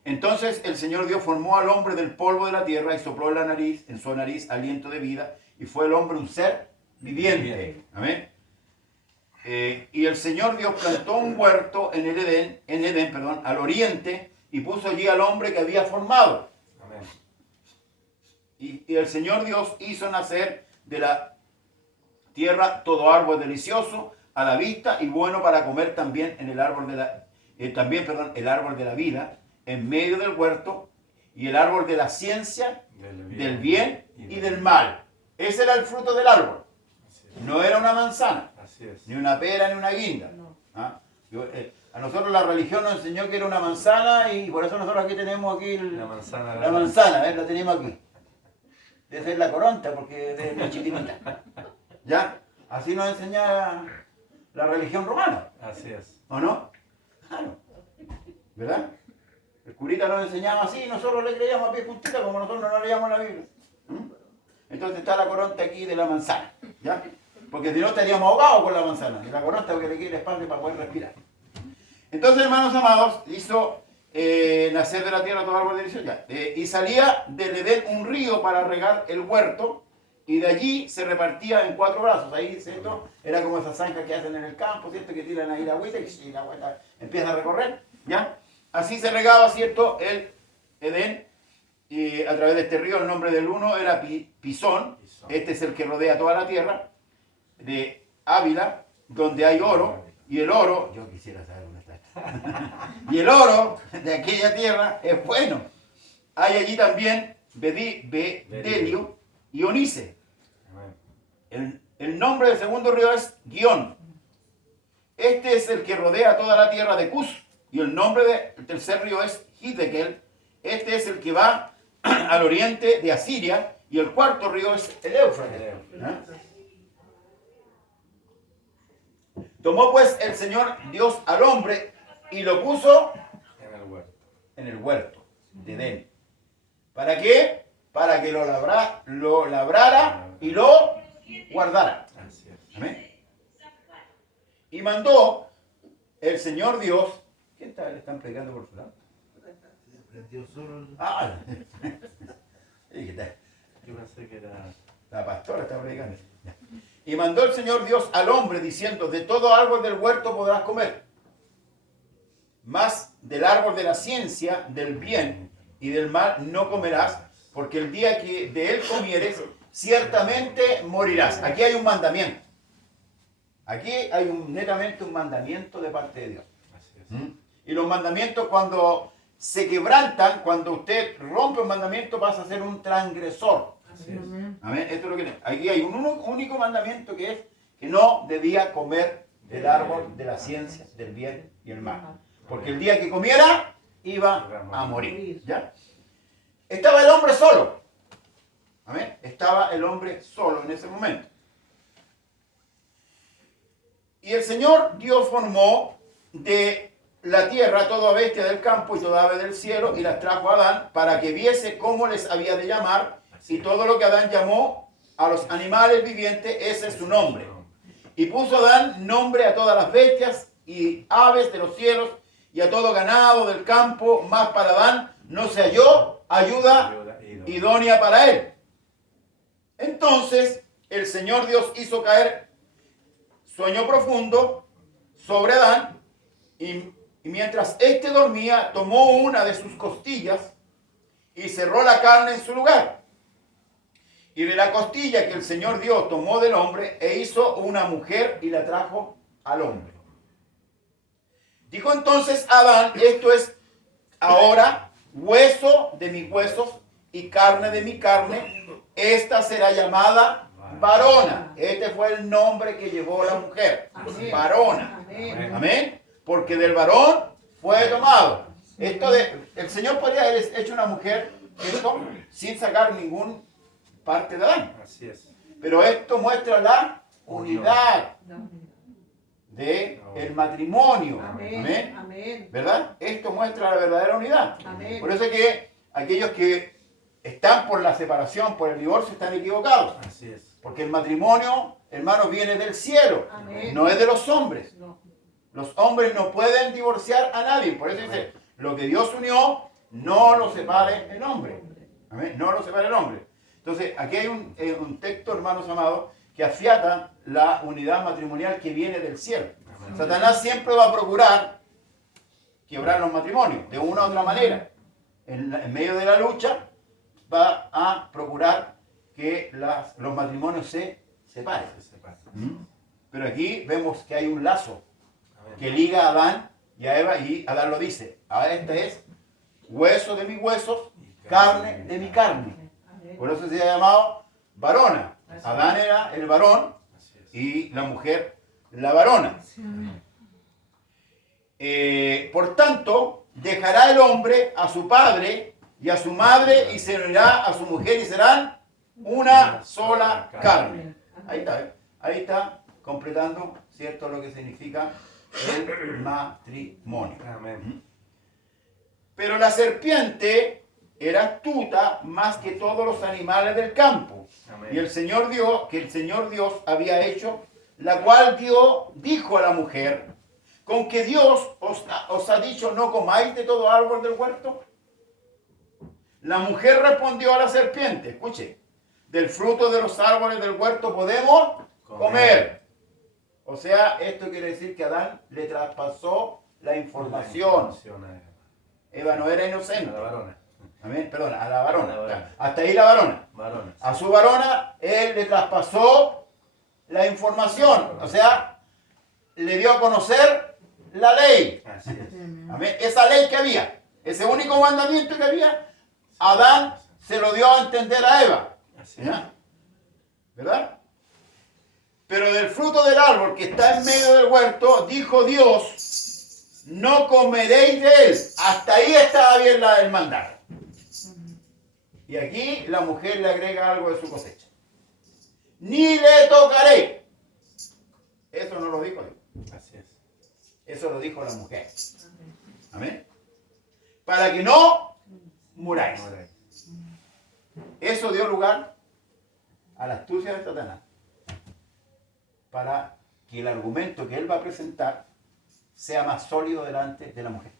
entonces el Señor Dios formó al hombre del polvo de la tierra y sopló en su nariz aliento de vida, y fue el hombre un ser viviente. Amén. Y el Señor Dios plantó un huerto en Edén, al oriente, y puso allí al hombre que había formado. Amén. Y el Señor Dios hizo nacer de la tierra todo árbol delicioso a la vista y bueno para comer, también el árbol de la vida en medio del huerto, y el árbol de la ciencia del bien y del mal. Ese era el fruto del árbol. Así es. No era una manzana, Así es. ni una pera, ni una guinda. No. ¿Ah? A nosotros la religión nos enseñó que era una manzana, y por eso nosotros aquí tenemos aquí La manzana. la manzana, la tenemos aquí. Debe ser la coronta, porque es muy chiquitita. ¿Ya? Así nos enseña la religión romana, Así es. ¿o no? Claro. ¿Verdad? El curita nos enseñaba así, y nosotros le creíamos a pie juntita, como nosotros no leíamos la Biblia. Entonces está la coronta aquí de la manzana, ¿ya? Porque si no estaríamos ahogados con la manzana. Y la coronta porque le quiere la espalda para poder respirar. Entonces, hermanos amados, hizo nacer de la tierra todo árbol delicioso. Y salía del Edén un río para regar el huerto, y de allí se repartía en 4 brazos. Ahí, ¿cierto? Era como esas zanjas que hacen en el campo, ¿cierto? Que tiran ahí la agüita y la agüita empieza a recorrer, ¿ya? Así se regaba, ¿cierto? El Edén, y a través de este río. El nombre del uno era Pisón. Este es el que rodea toda la tierra de Ávila, donde hay oro, y el oro, yo quisiera saber dónde está. Y el oro de aquella tierra es bueno. Hay allí también bedelio y onice. El nombre del segundo río es Gihón. Este es el que rodea toda la tierra de Cus. Y el nombre del tercer río es Hiddekel. Este es el que va al oriente de Asiria. Y el cuarto río es el Éufrates. ¿Ah? Tomó pues el Señor Dios al hombre y lo puso En el huerto. en el huerto de Edén. ¿Para qué? Para que lo labrara y lo guardara. Así es. Amén. Y mandó el Señor Dios. ¿Quién está? ¿Le están pegando por su lado? Prendió solo el... Ah, ¿qué tal? Yo pensé que era... La pastora está predicando. Y mandó el Señor Dios al hombre diciendo: de todo árbol del huerto podrás comer, mas del árbol de la ciencia, del bien y del mal no comerás, porque el día que de él comieres, ciertamente morirás. Aquí hay un mandamiento. Aquí hay netamente un mandamiento de parte de Dios. Así es. ¿Mm? Y los mandamientos, cuando se quebrantan, cuando usted rompe un mandamiento, pasa a ser un transgresor. Así es. Amén. Esto es lo que aquí hay un único mandamiento, que es que no debía comer del árbol de la ciencia, del bien y el mal. Porque el día que comiera, iba a morir. ¿Ya? Estaba el hombre solo. Amén. Estaba el hombre solo en ese momento. Y el Señor Dios formó de la tierra toda bestia del campo y toda ave del cielo, y las trajo a Adán para que viese cómo les había de llamar. Y todo lo que Adán llamó a los animales vivientes, ese es su nombre. Y puso Adán nombre a todas las bestias y aves de los cielos y a todo ganado del campo, mas para Adán no se halló ayuda idónea para él. Entonces el Señor Dios hizo caer sueño profundo sobre Adán, y mientras éste dormía, tomó una de sus costillas y cerró la carne en su lugar. Y de la costilla que el Señor Dios tomó del hombre, e hizo una mujer y la trajo al hombre. Dijo entonces Adán: esto es ahora hueso de mis huesos y carne de mi carne. Esta será llamada varona. Este fue el nombre que llevó la mujer. Amén. Varona. Amén. Amén. Porque del varón fue tomado. El Señor podría haber hecho una mujer, ¿cierto?, sin sacar ningún parte de Adán. Así es. Pero esto muestra la unidad del matrimonio. Amén. Amén. Amén. ¿Verdad? Esto muestra la verdadera unidad. Amén. Por eso es que aquellos que están por la separación, por el divorcio, están equivocados. Así es. Porque el matrimonio, hermanos, viene del cielo. Amén. No es de los hombres. No. Los hombres no pueden divorciar a nadie. Por eso dice: lo que Dios unió, no lo separe el hombre. Amén. No lo separe el hombre. Entonces, aquí hay un texto, hermanos amados, que afiata la unidad matrimonial que viene del cielo. Amén. Satanás siempre va a procurar quebrar los matrimonios, de una u otra manera. En medio de la lucha, va a procurar que los matrimonios se separen. Se separa. Pero aquí vemos que hay un lazo Amén. que liga a Adán y a Eva, y Adán lo dice: ahora este es hueso de mis huesos, carne de mi carne. Por eso se ha llamado varona. Adán era el varón Así es. y la mujer la varona. Por tanto, dejará el hombre a su padre y a su madre y se unirá a su mujer y serán una sola carne. Ahí está, ¿eh? Ahí está completando, ¿cierto?, lo que significa el matrimonio. Amén. Pero la serpiente era astuta más que todos los animales del campo. Amén. Y el Señor Dios había hecho, la cual dijo a la mujer: ¿con que Dios os ha dicho no comáis de todo árbol del huerto? La mujer respondió a la serpiente: escuche, del fruto de los árboles del huerto podemos comer. O sea, esto quiere decir que Adán le traspasó la información. Eva no era A inocente. la varona. Amén, perdón, a la varona. A la varona. Hasta ahí la varona. Varona. A su varona, él le traspasó la información. O sea, le dio a conocer la ley. Así es. Amén. Esa ley que había, ese único mandamiento que había, Adán se lo dio a entender a Eva. Así es. ¿Ya? ¿Verdad? Pero del fruto del árbol que está en medio del huerto, dijo Dios, no comeréis de él. Hasta ahí estaba bien el mandato. Y aquí la mujer le agrega algo de su cosecha. Ni le tocaré. Eso no lo dijo Dios. Así es. Eso lo dijo la mujer. Amén. Para que no muráis. Eso dio lugar a la astucia de Satanás. Para que el argumento que él va a presentar sea más sólido delante de la mujer.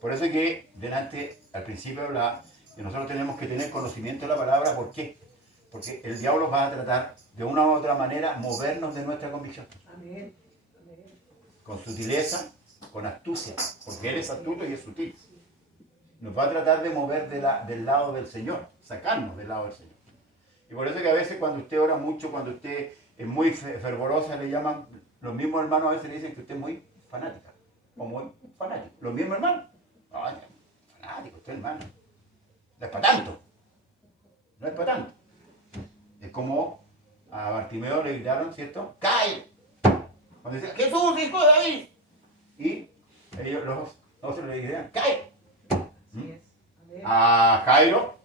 Por eso es que delante, al principio hablaba, que nosotros tenemos que tener conocimiento de la palabra. ¿Por qué? Porque el diablo va a tratar de una u otra manera movernos de nuestra convicción. Amén. Amén. Con sutileza, con astucia, porque él es astuto y es sutil. Nos va a tratar de mover del lado del Señor, sacarnos del lado del Señor. Y por eso que a veces cuando usted ora mucho, cuando usted es muy fervorosa, le llaman, los mismos hermanos a veces le dicen que usted es muy fanática, o muy fanático. Los mismos hermanos. Ay, fanático, usted hermano. No es para tanto. No es para tanto. Es como a Bartimeo le gritaron, ¿cierto? ¡Cae! Cuando decían, ¡Jesús, hijo de David! Y ellos, los otros le decían, ¡cae! Así es. Amén. A Jairo,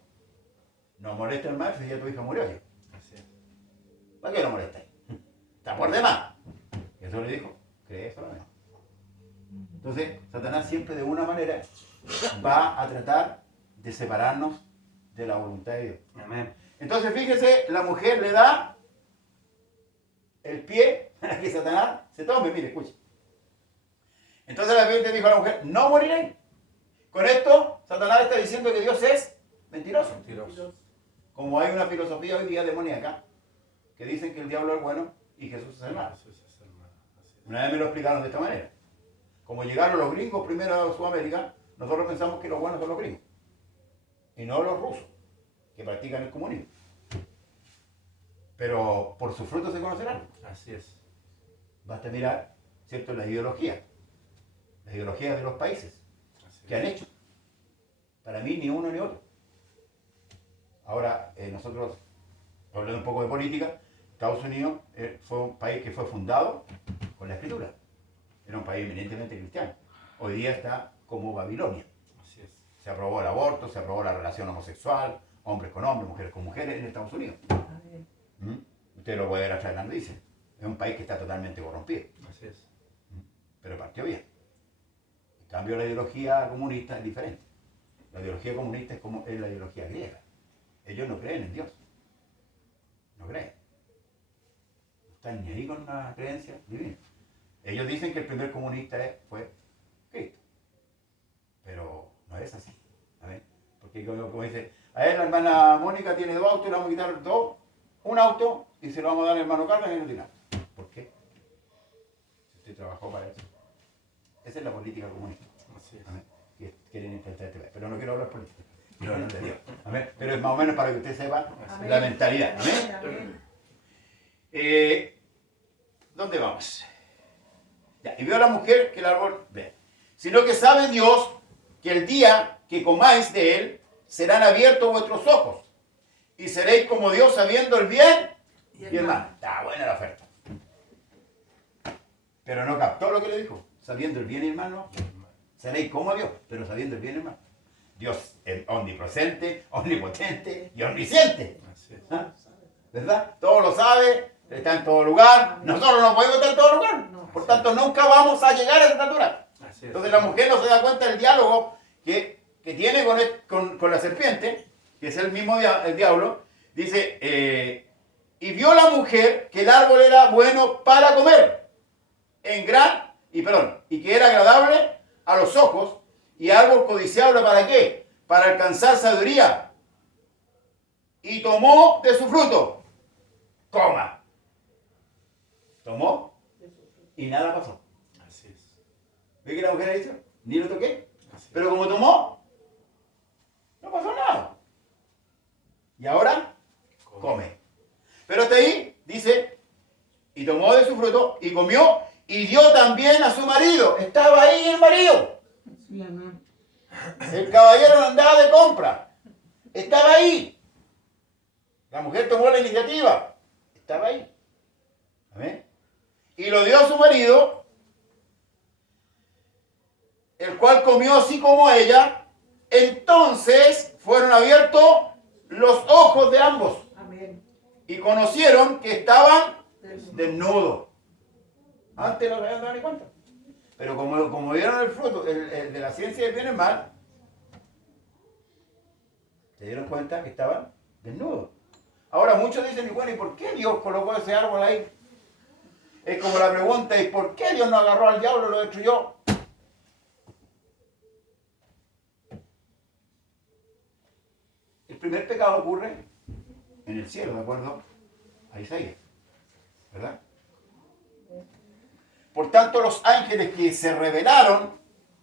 no molestes más, si ya tu hija murió. Así es. ¿Para qué lo molestáis? Está por demás. Eso le dijo, cree solamente. Entonces, Satanás siempre de una manera va a tratar de separarnos de la voluntad de Dios. Amén. Entonces, fíjese, la mujer le da el pie para que Satanás se tome. Mire, escuche. Entonces la Biblia dijo a la mujer, no moriré. Con esto, Satanás está diciendo que Dios es mentiroso. Mentiroso. Como hay una filosofía hoy día demoníaca que dicen que el diablo es bueno y Jesús es el malo. Jesús es el hermano. Así es. Una vez me lo explicaron de esta manera. Como llegaron los gringos primero a Sudamérica, nosotros pensamos que los buenos son los gringos y no los rusos, que practican el comunismo. Pero por sus frutos se conocerán. Así es. Basta mirar, ¿cierto?, las ideologías de los países Así que han hecho. Para mí, ni uno ni otro. Ahora, nosotros, hablando un poco de política, Estados Unidos fue un país que fue fundado con la Escritura. Era un país eminentemente cristiano. Hoy día está como Babilonia. Así es. Se aprobó el aborto, se aprobó la relación homosexual, hombres con hombres, mujeres con mujeres en Estados Unidos. Amén. Usted lo puede ver atrás de la noticia. Es un país que está totalmente corrompido, Así es. pero partió bien. En cambio, la ideología comunista es diferente. La ideología comunista es la ideología griega. Ellos no creen en Dios. No creen. No están ni ahí con la creencia divina. Ellos dicen que el primer comunista fue Cristo. Pero no es así. ¿Sabes? Porque como dice, a él la hermana Mónica tiene 2 autos, le vamos a quitar un auto y se lo vamos a dar al hermano Carlos y no tiene nada. ¿Por qué? Si usted trabajó para eso. Esa es la política comunista. Así es. Amén. Que quieren intentar este país. Pero no quiero hablar política. Quiero hablar de Dios. Amén. Pero es más o menos para que usted sepa Amén. la mentalidad. Amén. Amén. ¿Dónde vamos? Ya, y vio a la mujer que el árbol ve. Sino que sabe Dios que el día que comáis de él serán abiertos vuestros ojos y seréis como Dios sabiendo el bien y el mal. Está buena la oferta. Pero no captó lo que le dijo. Sabiendo el bien y el mal, no. Seréis como Dios, pero sabiendo el bien y el mal. Dios es omnipresente, omnipotente y omnisciente. Así es. ¿Ah? ¿Verdad? Todo lo sabe, está en todo lugar. Nosotros no podemos estar en todo lugar. Por tanto, nunca vamos a llegar a esa estatura. Así es. Entonces la mujer no se da cuenta del diálogo que tiene con la serpiente, que es el mismo el diablo. Dice, y vio la mujer que el árbol era bueno para comer, y que era agradable a los ojos, y árbol codiciable ¿para qué? Para alcanzar sabiduría. Y tomó de su fruto. Coma. Tomó y nada pasó. Así es. ¿Ve que la mujer ha dicho? Ni lo toqué. Así es. Pero como tomó, no pasó nada. Y ahora come. Pero hasta ahí dice, y tomó de su fruto y comió y dio también a su marido. Estaba ahí el marido. Sí, amén. El caballero no andaba de compra. Estaba ahí. La mujer tomó la iniciativa. estaba ahí. ¿Amén? Y lo dio a su marido, el cual comió así como ella. Entonces fueron abiertos los ojos de ambos Amén. y conocieron que estaban Desnudos. desnudos. Antes no se habían dado ni cuenta. Pero como vieron el fruto el de la ciencia del bien y el mal, se dieron cuenta que estaban desnudos. Ahora muchos dicen, y bueno, ¿y por qué Dios colocó ese árbol ahí? Es como la pregunta, ¿y por qué Dios no agarró al diablo y lo destruyó? El primer pecado ocurre en el cielo, ¿de acuerdo? A Isaías, ¿verdad? Por tanto, los ángeles que se rebelaron,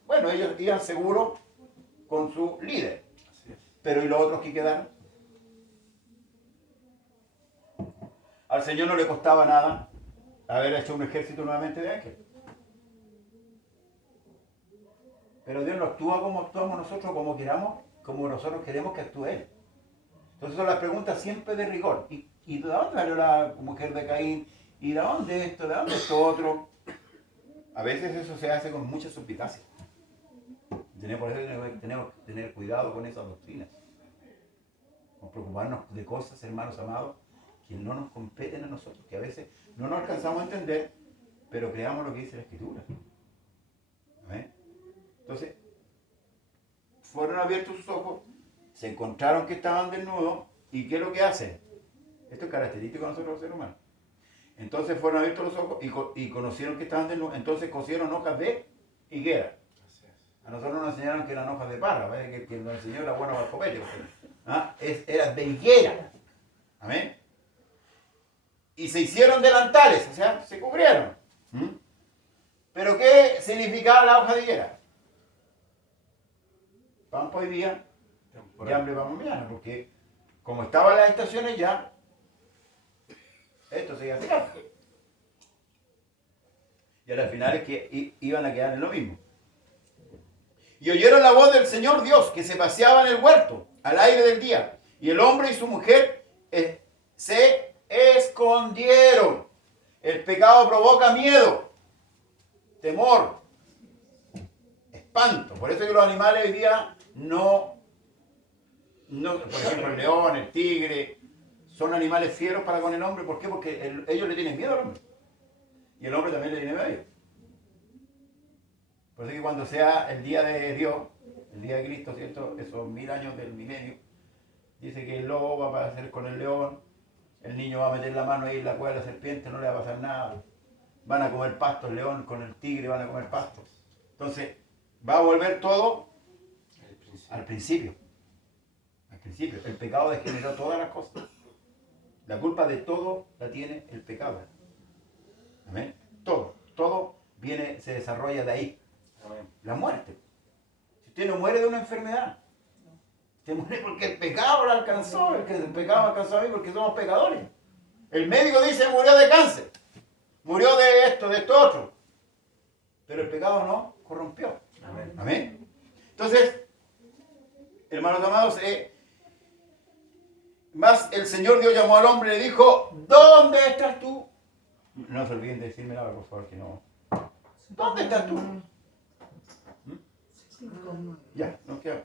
bueno, ellos iban seguros con su líder. Pero ¿y los otros que quedaron? Al Señor no le costaba nada haber hecho un ejército nuevamente de ángeles. Pero Dios no actúa como actuamos nosotros, como queramos, como nosotros queremos que actúe Él. Entonces son las preguntas siempre de rigor. ¿Y de dónde salió la mujer de Caín? ¿Y de dónde esto? ¿De dónde esto otro? A veces eso se hace con mucha suspicacia. Por eso tenemos que tener cuidado con esas doctrinas. No preocuparnos de cosas, hermanos amados, que no nos competen a nosotros, que a veces no nos alcanzamos a entender, pero creamos lo que dice la Escritura. ¿Amén? Entonces, fueron abiertos sus ojos, se encontraron que estaban desnudos, ¿y qué es lo que hacen? Esto es característico de nosotros los seres humanos. Entonces fueron abiertos los ojos y conocieron que estaban desnudos, entonces cosieron hojas de higuera. A nosotros nos enseñaron que eran hojas de parra, ¿ves? Que nos enseñó la buena Barcopete. ¿Ah? Era de higuera. Amén. Y se hicieron delantales, o sea, se cubrieron. ¿Pero qué significaba la hoja de higuera? Pan para hoy día y hambre para mañana, porque como estaban las estaciones ya, esto se iba a secar. Y a las finales que iban a quedar en lo mismo. Y oyeron la voz del Señor Dios que se paseaba en el huerto al aire del día. Y el hombre y su mujer se escondieron. El pecado provoca miedo, temor, espanto. Por eso que los animales hoy día no, por ejemplo el león, el tigre, son animales fieros para con el hombre. ¿Por qué? Porque ellos le tienen miedo al hombre. Y el hombre también le tiene miedo a ellos. Por eso que cuando sea el día de Dios, el día de Cristo, ¿cierto? Esos 1000 años del milenio, dice que el lobo va a aparecer con el león, el niño va a meter la mano ahí en la cueva de la serpiente, no le va a pasar nada. Van a comer pasto, el león con el tigre van a comer pasto. Entonces, va a volver todo al principio. Al principio. El pecado degeneró todas las cosas. La culpa de todo la tiene el pecado. Amén. Todo se desarrolla de ahí. Amén. La muerte. Si usted no muere de una enfermedad, usted muere porque el pecado lo alcanzó, el pecado alcanzó a mí porque somos pecadores. El médico dice murió de cáncer, murió de esto otro, pero el pecado no corrompió. Amén. Amén. Entonces, hermanos amados, más el Señor Dios llamó al hombre y le dijo, ¿dónde estás tú? No se olviden de decirme nada, por favor, que no. ¿Dónde estás tú? Ya, nos queda.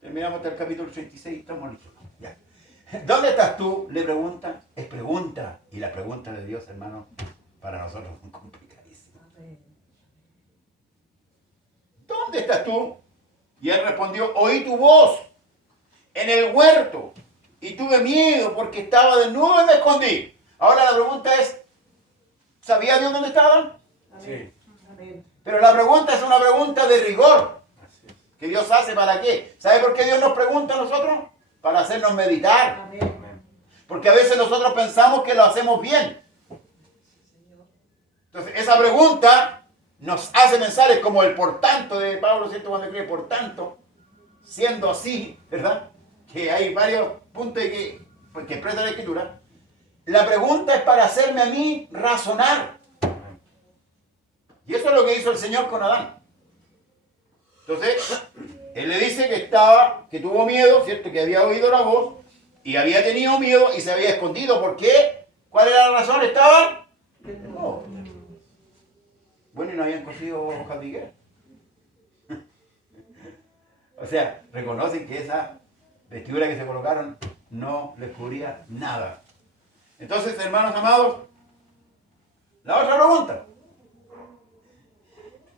Terminamos hasta el capítulo 36, estamos listos. Ya. ¿Dónde estás tú? Le preguntan. Es pregunta. Y la pregunta de Dios, hermano, para nosotros es muy complicadísima. ¿Dónde estás tú? Y él respondió, oí tu voz en el huerto y tuve miedo porque estaba desnudo y me escondí. Ahora la pregunta es, ¿sabía Dios dónde estaban? Sí. Pero la pregunta es una pregunta de rigor. ¿Que Dios hace para qué? ¿Sabe por qué Dios nos pregunta a nosotros? Para hacernos meditar. Amén. Porque a veces nosotros pensamos que lo hacemos bien. Entonces, esa pregunta nos hace pensar, es como el por tanto de Pablo, ¿cierto? Cuando escribe por tanto, siendo así, ¿verdad? Que hay varios puntos que expresa la Escritura. La pregunta es para hacerme a mí razonar. Y eso es lo que hizo el Señor con Adán. Entonces, él le dice que tuvo miedo, ¿cierto? Que había oído la voz y había tenido miedo y se había escondido. ¿Por qué? ¿Cuál era la razón? Estaban desnudos. Bueno, y no habían cosido hojas de higuera. O sea, reconocen que esa vestidura que se colocaron no les cubría nada. Entonces, hermanos amados, la otra pregunta.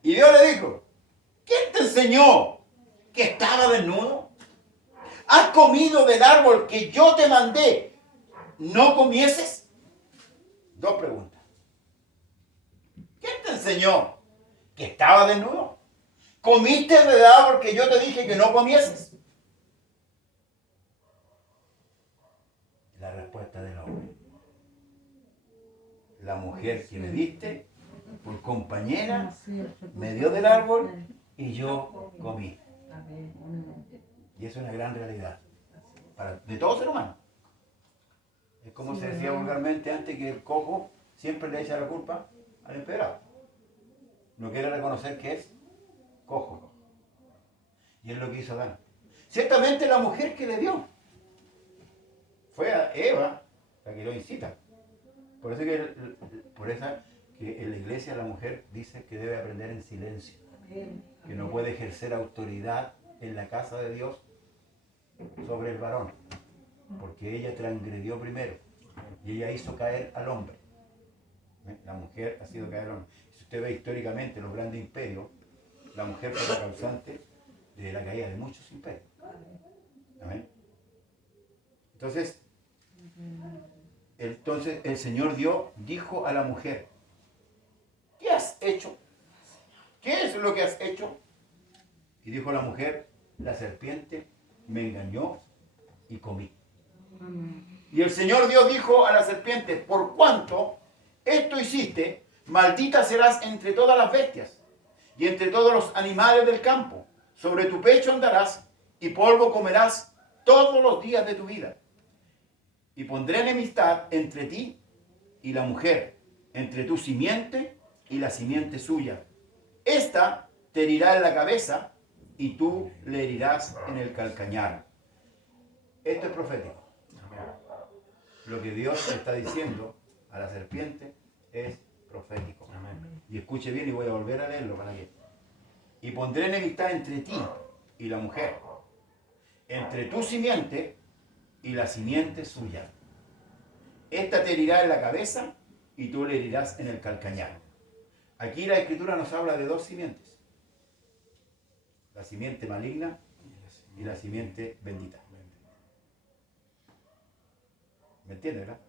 Y Dios le dijo, ¿quién te enseñó que estaba desnudo? ¿Has comido del árbol que yo te mandé? ¿No comieses? Dos preguntas. ¿Quién te enseñó que estaba desnudo? ¿Comiste del árbol que yo te dije que no comieses? La respuesta del hombre. La mujer que me diste por compañera me dio del árbol y yo comí. Y eso es una gran realidad de todo ser humano. Es como se decía vulgarmente antes, que el cojo siempre le echa la culpa al empedrado. No quiere reconocer que es cojo. Y es lo que hizo Adán. Ciertamente la mujer que le dio fue a Eva la que lo incita. Por eso que en la iglesia la mujer dice que debe aprender en silencio. Que no puede ejercer autoridad en la casa de Dios sobre el varón. Porque ella transgredió primero. Y ella hizo caer al hombre. La mujer ha sido caer al hombre. Si usted ve históricamente los grandes imperios, la mujer fue la causante de la caída de muchos imperios. Amén. Entonces el Señor Dios dijo a la mujer, ¿qué has hecho? ¿Qué es lo que has hecho? Y dijo la mujer, la serpiente me engañó y comí. Y el Señor Dios dijo a la serpiente, por cuanto esto hiciste, maldita serás entre todas las bestias y entre todos los animales del campo. Sobre tu pecho andarás y polvo comerás todos los días de tu vida. Y pondré enemistad entre ti y la mujer, entre tu simiente y la simiente suya. Esta te herirá en la cabeza y tú le herirás en el calcañar. Esto es profético. Lo que Dios le está diciendo a la serpiente es profético. Y escuche bien, y voy a volver a leerlo para que. Y pondré enemistad entre ti y la mujer, entre tu simiente y la simiente suya. Esta te herirá en la cabeza y tú le herirás en el calcañar. Aquí la Escritura nos habla de dos simientes. La simiente maligna y la simiente bendita. ¿Me entiendes, verdad?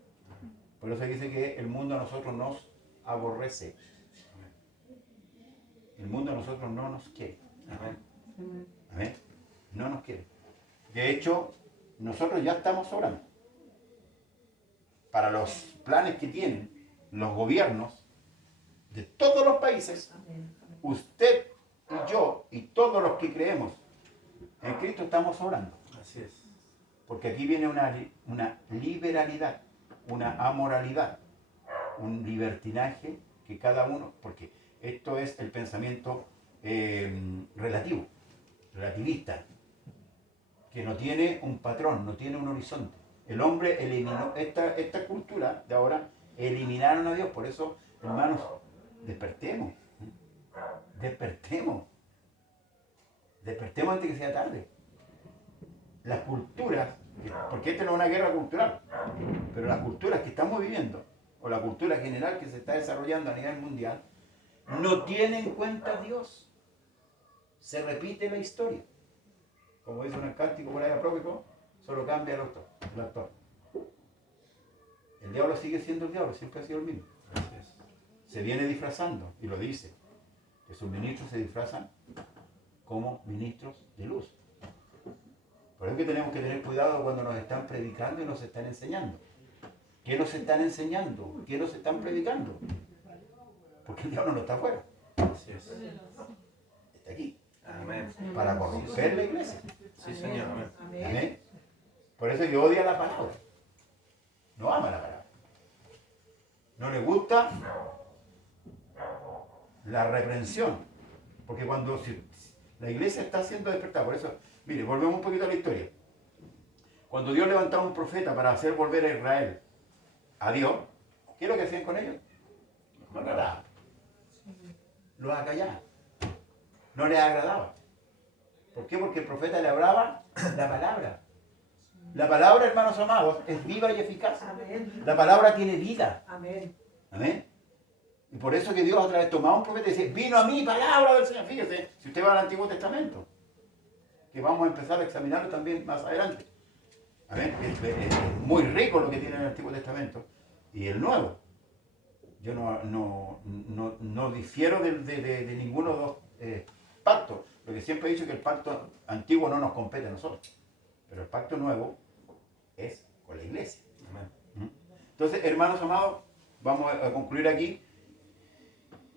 Por eso dice que el mundo a nosotros nos aborrece. El mundo a nosotros no nos quiere. Amén. Amén. No nos quiere. De hecho, nosotros ya estamos orando. Para los planes que tienen los gobiernos de todos los países, usted y yo y todos los que creemos en Cristo estamos orando. Así es. Porque aquí viene una liberalidad, una amoralidad, un libertinaje que cada uno, porque esto es el pensamiento relativista, que no tiene un patrón, no tiene un horizonte. El hombre eliminó esta cultura de ahora, eliminaron a Dios. Por eso, hermanos, despertemos antes que sea tarde. Las culturas, porque esta no es una guerra cultural, pero las culturas que estamos viviendo, o la cultura general que se está desarrollando a nivel mundial, no tienen en cuenta a Dios. Se repite la historia. Como dice un cántico por ahí aprópico, solo cambia el actor. El diablo sigue siendo el diablo, siempre ha sido el mismo. Se viene disfrazando, y lo dice, que sus ministros se disfrazan como ministros de luz. Por eso es que tenemos que tener cuidado cuando nos están predicando y nos están enseñando. ¿Qué nos están enseñando? ¿Qué nos están predicando? Porque el diablo no está afuera. Así es. Está aquí. Amén. Para corromper la iglesia. Sí, Señor. Amén. Amén. Por eso yo odia la palabra. No ama la palabra. No le gusta la reprensión. Porque cuando la iglesia está siendo despertada, por eso, mire, volvemos un poquito a la historia. Cuando Dios levantaba un profeta para hacer volver a Israel a Dios, ¿Qué es lo que hacían con ellos? Los maltrataban. Los acallaban. No les agradaba. ¿Por qué? Porque el profeta le hablaba la palabra. La palabra, hermanos amados, es viva y eficaz. Amén. La palabra tiene vida. Amén. Amén. Y por eso que Dios otra vez tomaba un profeta y decía, vino a mí palabra del Señor. Fíjese, si usted va al Antiguo Testamento, que vamos a empezar a examinarlo también más adelante. Amén. Es muy rico lo que tiene el Antiguo Testamento y el Nuevo. Yo no difiero de ninguno de los dos pactos. Lo que siempre he dicho es que el pacto antiguo no nos compete a nosotros, pero el pacto nuevo es con la iglesia. Amén. Entonces, hermanos amados, vamos a concluir aquí.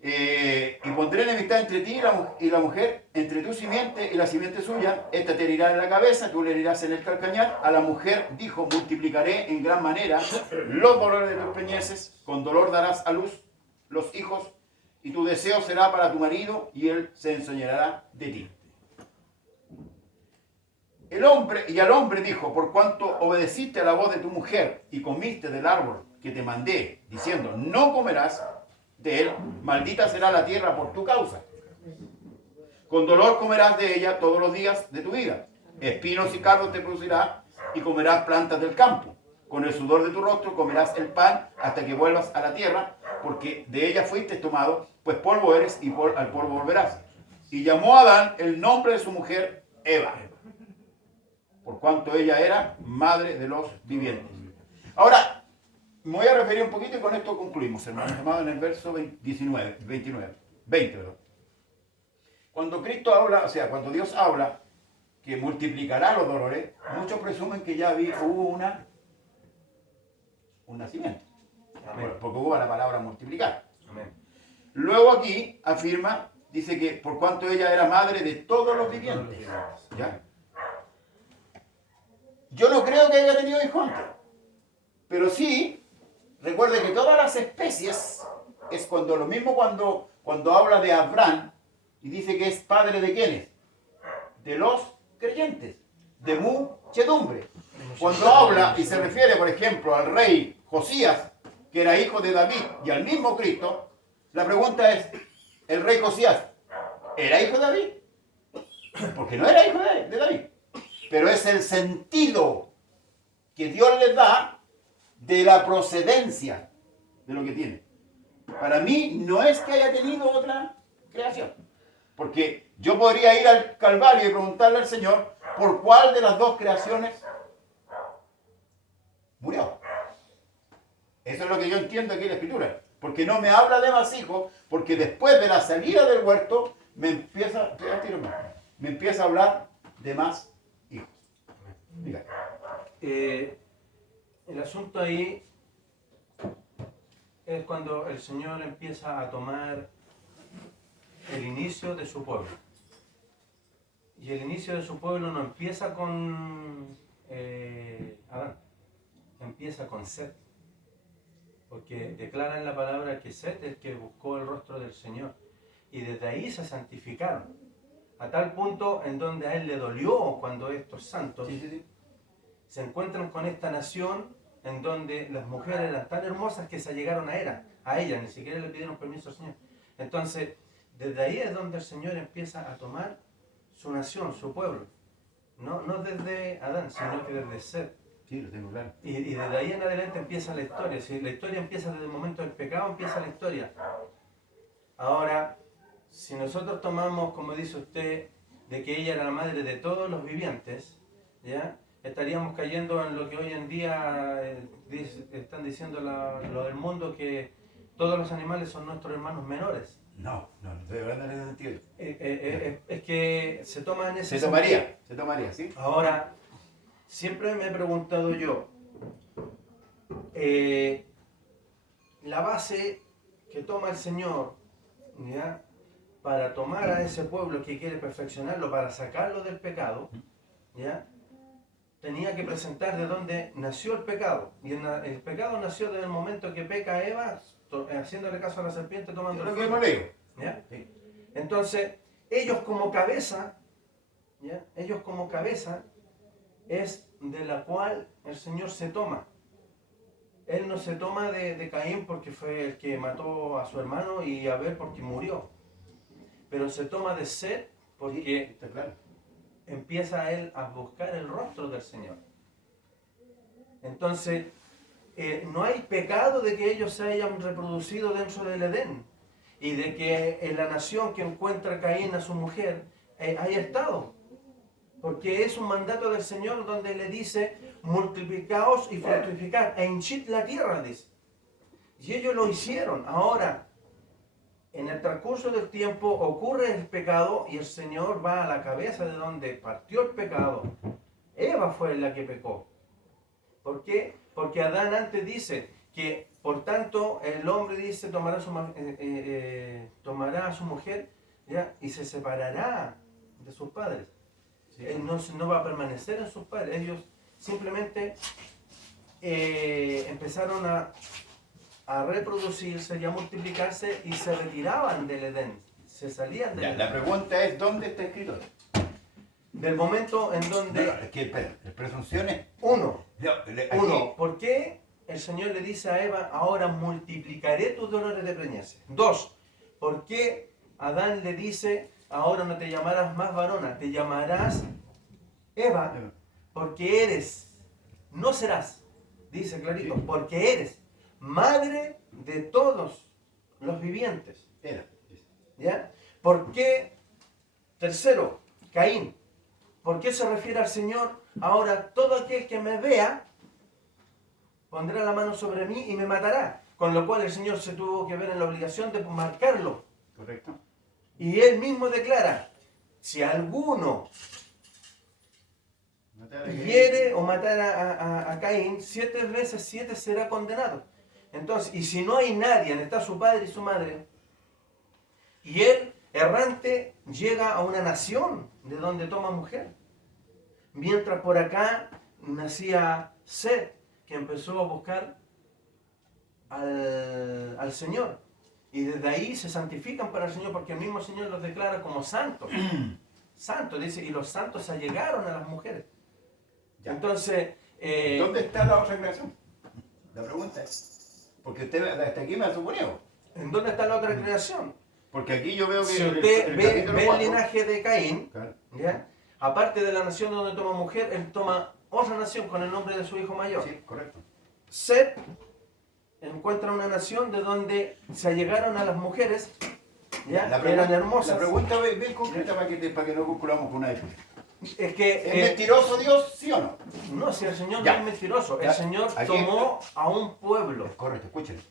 Y pondré enemistad entre ti y la mujer, entre tu simiente y la simiente suya. Esta te herirá en la cabeza, tú le herirás en el calcañar. A la mujer dijo, multiplicaré en gran manera los dolores de tus peñeces, con dolor darás a luz los hijos, y tu deseo será para tu marido, y él se enseñará de ti. Y al hombre dijo, por cuanto obedeciste a la voz de tu mujer y comiste del árbol que te mandé, diciendo, no comerás de él, maldita será la tierra por tu causa. Con dolor comerás de ella todos los días de tu vida. Espinos y cardos te producirá y comerás plantas del campo. Con el sudor de tu rostro comerás el pan hasta que vuelvas a la tierra, porque de ella fuiste tomado, pues polvo eres y al polvo volverás. Y llamó a Adán el nombre de su mujer Eva, por cuanto ella era madre de los vivientes. Ahora, me voy a referir un poquito y con esto concluimos, hermanos amados, en el verso 20. Cuando Cristo habla, o sea, cuando Dios habla que multiplicará los dolores, muchos presumen que ya hubo un nacimiento. Amén. Porque hubo la palabra multiplicar. Amén. Luego aquí afirma, dice que por cuanto ella era madre de todos los vivientes. ¿Ya? Yo no creo que haya tenido hijos antes, pero sí. Recuerde que todas las especies es cuando lo mismo cuando habla de Abraham y dice que es padre de ¿quiénes? De los creyentes, de muchedumbre. Cuando habla y se refiere, por ejemplo, al rey Josías, que era hijo de David, y al mismo Cristo, la pregunta es, ¿el rey Josías era hijo de David? Porque no era hijo de David. Pero es el sentido que Dios les da de la procedencia de lo que tiene. Para mí no es que haya tenido otra creación, porque yo podría ir al Calvario y preguntarle al Señor por cuál de las dos creaciones murió. Eso es lo que yo entiendo aquí en la Escritura, porque no me habla de más hijos, porque después de la salida del huerto me empieza a hablar de más hijos. Diga. El asunto ahí es cuando el Señor empieza a tomar el inicio de su pueblo. Y el inicio de su pueblo no empieza con Adán, empieza con Set. Porque declara en la palabra que Set es el que buscó el rostro del Señor. Y desde ahí se santificaron. A tal punto en donde a él le dolió cuando estos santos se encuentran con esta nación en donde las mujeres eran tan hermosas que se allegaron a ella, ni siquiera le pidieron permiso al Señor. Entonces, desde ahí es donde el Señor empieza a tomar su nación, su pueblo. No desde Adán, sino que desde Set. Sí, lo tengo claro. Y desde ahí en adelante empieza la historia. Si la historia empieza desde el momento del pecado, empieza la historia. Ahora, si nosotros tomamos, como dice usted, de que ella era la madre de todos los vivientes, ¿ya? Estaríamos cayendo en lo que hoy en día están diciendo lo del mundo, que todos los animales son nuestros hermanos menores. No estoy hablando en ese sentido. Es que se toma en ese Se tomaría, ¿sí? Ahora, siempre me he preguntado yo, la base que toma el Señor, ¿ya?, para tomar a ese pueblo que quiere perfeccionarlo, para sacarlo del pecado, ¿ya?, tenía que presentar de dónde nació el pecado. Y el pecado nació desde el momento que peca Eva, haciéndole caso a la serpiente, tomando el fruto. ¿Ya? Sí. Entonces, ellos como cabeza, ¿ya?, ellos como cabeza es de la cual el Señor se toma. él no se toma de Caín porque fue el que mató a su hermano y Abel porque murió. Pero se toma de Set porque Está claro. empieza él a buscar el rostro del Señor. Entonces, no hay pecado de que ellos se hayan reproducido dentro del Edén y de que en la nación que encuentra Caín a su mujer haya estado. Porque es un mandato del Señor donde le dice, multiplicaos y fructificad, e hinchid la tierra, dice. Y ellos lo hicieron. Ahora, en el transcurso del tiempo ocurre el pecado y el Señor va a la cabeza de donde partió el pecado. Eva fue la que pecó. ¿Por qué? Porque Adán antes dice que, por tanto, el hombre dice, tomará a su mujer, ¿ya? Y se separará de sus padres. Sí. Él no va a permanecer en sus padres. Ellos simplemente empezaron a reproducirse y a multiplicarse y se retiraban del Edén. Se salían del Ya, Edén. la pregunta es, ¿dónde está escrito esto? Del momento en donde... No, es que, espera, presunciones. Uno, Aquí, ¿por qué el Señor le dice a Eva, ahora multiplicaré tus dolores de preñez? 2, ¿por qué Adán le dice, ahora no te llamarás más varona, te llamarás Eva, porque eres, no serás, dice clarito, Sí. porque eres madre de todos los vivientes? Era. ¿Ya? ¿Por qué? Tercero, Caín. ¿Por qué se refiere al Señor? Ahora todo aquel que me vea pondrá la mano sobre mí y me matará. Con lo cual el Señor se tuvo que ver en la obligación de marcarlo. ¿Correcto? Y él mismo declara, si alguno hiere o matara a Caín, 7 veces 7 será condenado. Entonces, y si no hay nadie, está su padre y su madre, y él, errante, llega a una nación de donde toma mujer. Mientras por acá nacía Set, que empezó a buscar al Señor. Y desde ahí se santifican para el Señor, porque el mismo Señor los declara como santos. Santos, dice, y los santos se allegaron a las mujeres. Ya. Entonces, ¿Dónde está la otra creación? La pregunta es. Porque usted hasta aquí me ha suponido. ¿en dónde está la otra creación? Porque aquí yo veo que. Si el usted ve capítulo el 4, linaje de Caín, claro, ¿ya? Aparte de la nación donde toma mujer, él toma otra nación con el nombre de su hijo mayor. sí, correcto. Set encuentra una nación de donde se allegaron a las mujeres, ¿ya? La Eran pregunta, hermosas. La pregunta bien concreta para que no concluyamos con una discusión. Es que ¿Es mentiroso Dios, sí o no? no, si el Señor Ya. no es mentiroso, el Ya. Señor Aquí tomó a un pueblo. Correcto, escúchenlo.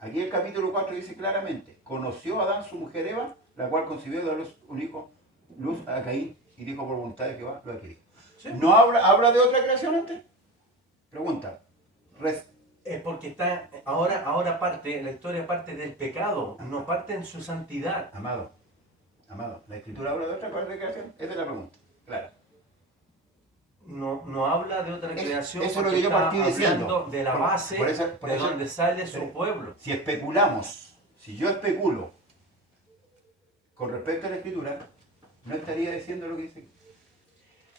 Aquí el capítulo 4 dice claramente, conoció a Adán su mujer Eva, la cual concibió de luz un hijo, luz a Caín, y dijo por voluntad de Jehová, lo adquirí. ¿Sí? ¿No habla de otra creación antes? Pregunta. Es porque está, ahora parte, la historia parte del pecado, no parte en su santidad. Amado, ¿la escritura habla de otra creación? Esa es la pregunta, claro. No habla de otra creación, eso es lo porque que yo está partí diciendo. hablando de la base Por eso- de donde sale su pueblo. Si especulamos, si yo especulo con respecto a la escritura, no estaría diciendo lo que dice.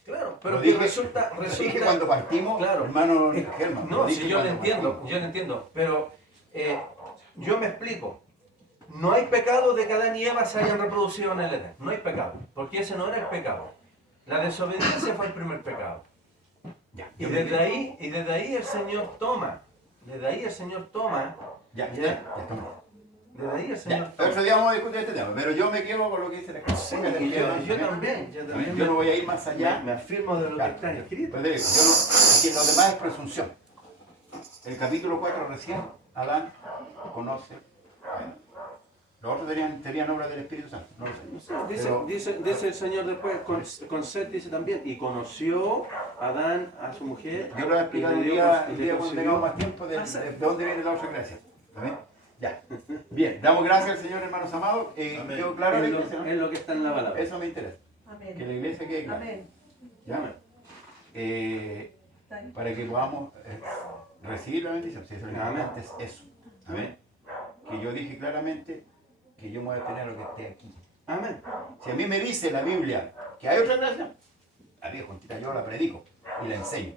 Claro, pero Lo que dije resulta cuando partimos, claro, hermano Germán. no, si yo lo cuando entiendo, partimos. yo lo entiendo, pero yo me explico. No hay pecado de que Adán y Eva se hayan reproducido en el Edén. No hay pecado, porque ese no era el pecado. La desobediencia fue el primer pecado. Ya, Y desde ahí el Señor toma. Desde ahí el Señor toma. Ya Ya. estamos. Desde ahí el Señor Ya, toma. otro día vamos a discutir este tema, pero yo me quedo con lo que dice la escritura. Sí, y yo también. Yo no voy a ir más allá. Me afirmo de lo que Claro. está escrito. Pues digo, es que lo demás es presunción. El capítulo 4 recién, Adán conoce. Bueno, los otros tenían obras del Espíritu Santo, no lo sé. Pero- Dice el Señor después, con Set dice también, y conoció Adán a su mujer. Yo lo voy a explicar y un le dio- día, y un le día cuando concedió- tengamos más tiempo de dónde viene la otra gracia. ¿Está bien? Ya. Bien, damos gracias al Señor, hermanos amados. Amén. Quedó claro la Es iglesia, lo, ¿no? es lo que está en la palabra. Eso me interesa. Amén. Que la iglesia quede clara. Amén. ¿Ya? Está bien. Para que podamos recibir la bendición. Si eso es lo Amén. importante es eso. Amén. Que yo dije claramente que yo me voy a tener lo que esté aquí. Amén. Si a mí me dice la Biblia que hay otra gracia, la vieja juntita yo la predico y la enseño.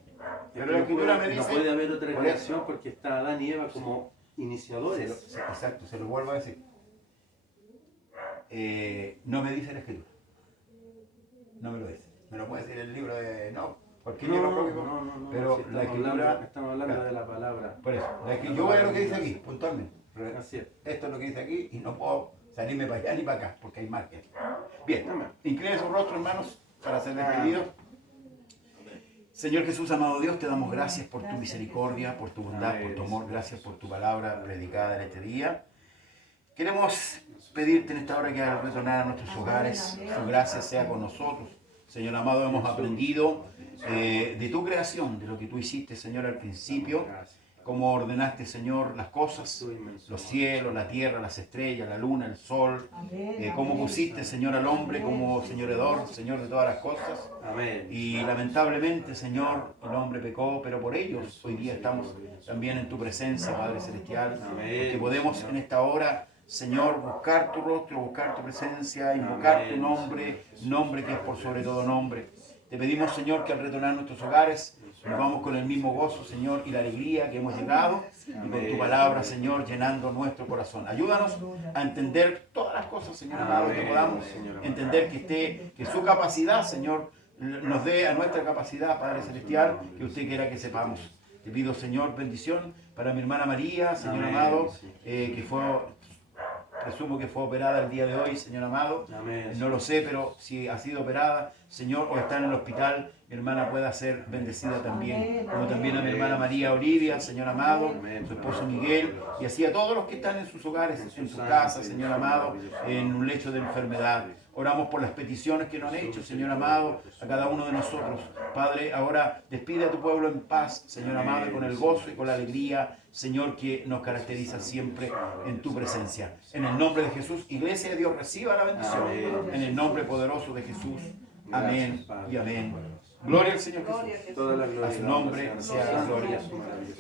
Pero la escritura me No dice... puede haber otra por creación porque está Adán y Eva como iniciadores. Exacto, se lo vuelvo a decir. No me dice la escritura. No me lo dice. Me lo puede decir el libro de... No, porque yo lo propio. Pero si la escritura... estamos hablando de la palabra. Por eso, yo voy a lo que dice aquí, puntualmente. Así es. Esto es lo que dice aquí y no puedo salirme para allá ni para acá, porque hay más que aquí. Bien, incline su rostro, hermanos, para ser despedidos. Señor Jesús, amado Dios, te damos gracias por tu misericordia, por tu bondad, por tu amor. Gracias por tu palabra predicada en este día. Queremos pedirte en esta hora que al retornar a nuestros hogares, tu gracia sea con nosotros. Señor amado, hemos aprendido de tu creación, de lo que tú hiciste, Señor, al principio. Cómo ordenaste, Señor, las cosas, los cielos, la tierra, las estrellas, la luna, el sol. Cómo pusiste, Señor, al hombre como señoreador, Señor de todas las cosas. Amén. Y lamentablemente, Señor, el hombre pecó, pero por ellos hoy día estamos también en tu presencia, Padre Celestial. Porque podemos en esta hora, Señor, buscar tu rostro, buscar tu presencia, invocar tu nombre que es por sobre todo nombre. Te pedimos, Señor, que al retornar a nuestros hogares, nos vamos con el mismo gozo, Señor, y la alegría que hemos llegado, y con tu palabra, Señor, llenando nuestro corazón. Ayúdanos a entender todas las cosas, Señor amado, que podamos entender que su capacidad, Señor, nos dé a nuestra capacidad, Padre Celestial, que usted quiera que sepamos. Te pido, Señor, bendición para mi hermana María, Señor amado, que presumo que fue operada el día de hoy, Señor amado. No lo sé, pero si ha sido operada, Señor, o está en el hospital, mi hermana pueda ser bendecida también. Como también a mi hermana María Olivia, Señor amado, su esposo Miguel, y así a todos los que están en sus hogares, en sus casas, Señor amado, en un lecho de enfermedad. Oramos por las peticiones que nos han hecho, Señor amado, a cada uno de nosotros. Padre, ahora despide a tu pueblo en paz, Señor amado, con el gozo y con la alegría, Señor, que nos caracteriza siempre en tu presencia. En el nombre de Jesús, Iglesia de Dios, reciba la bendición. En el nombre poderoso de Jesús. Amén y amén. Gloria al Señor Jesús. A su nombre sea la gloria.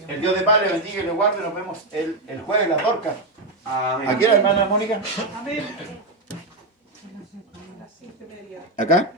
El Dios de paz le bendiga y le guarde. Nos vemos el jueves en la Dorca. ¿Aquí la hermana Mónica? Amén. ¿Acá?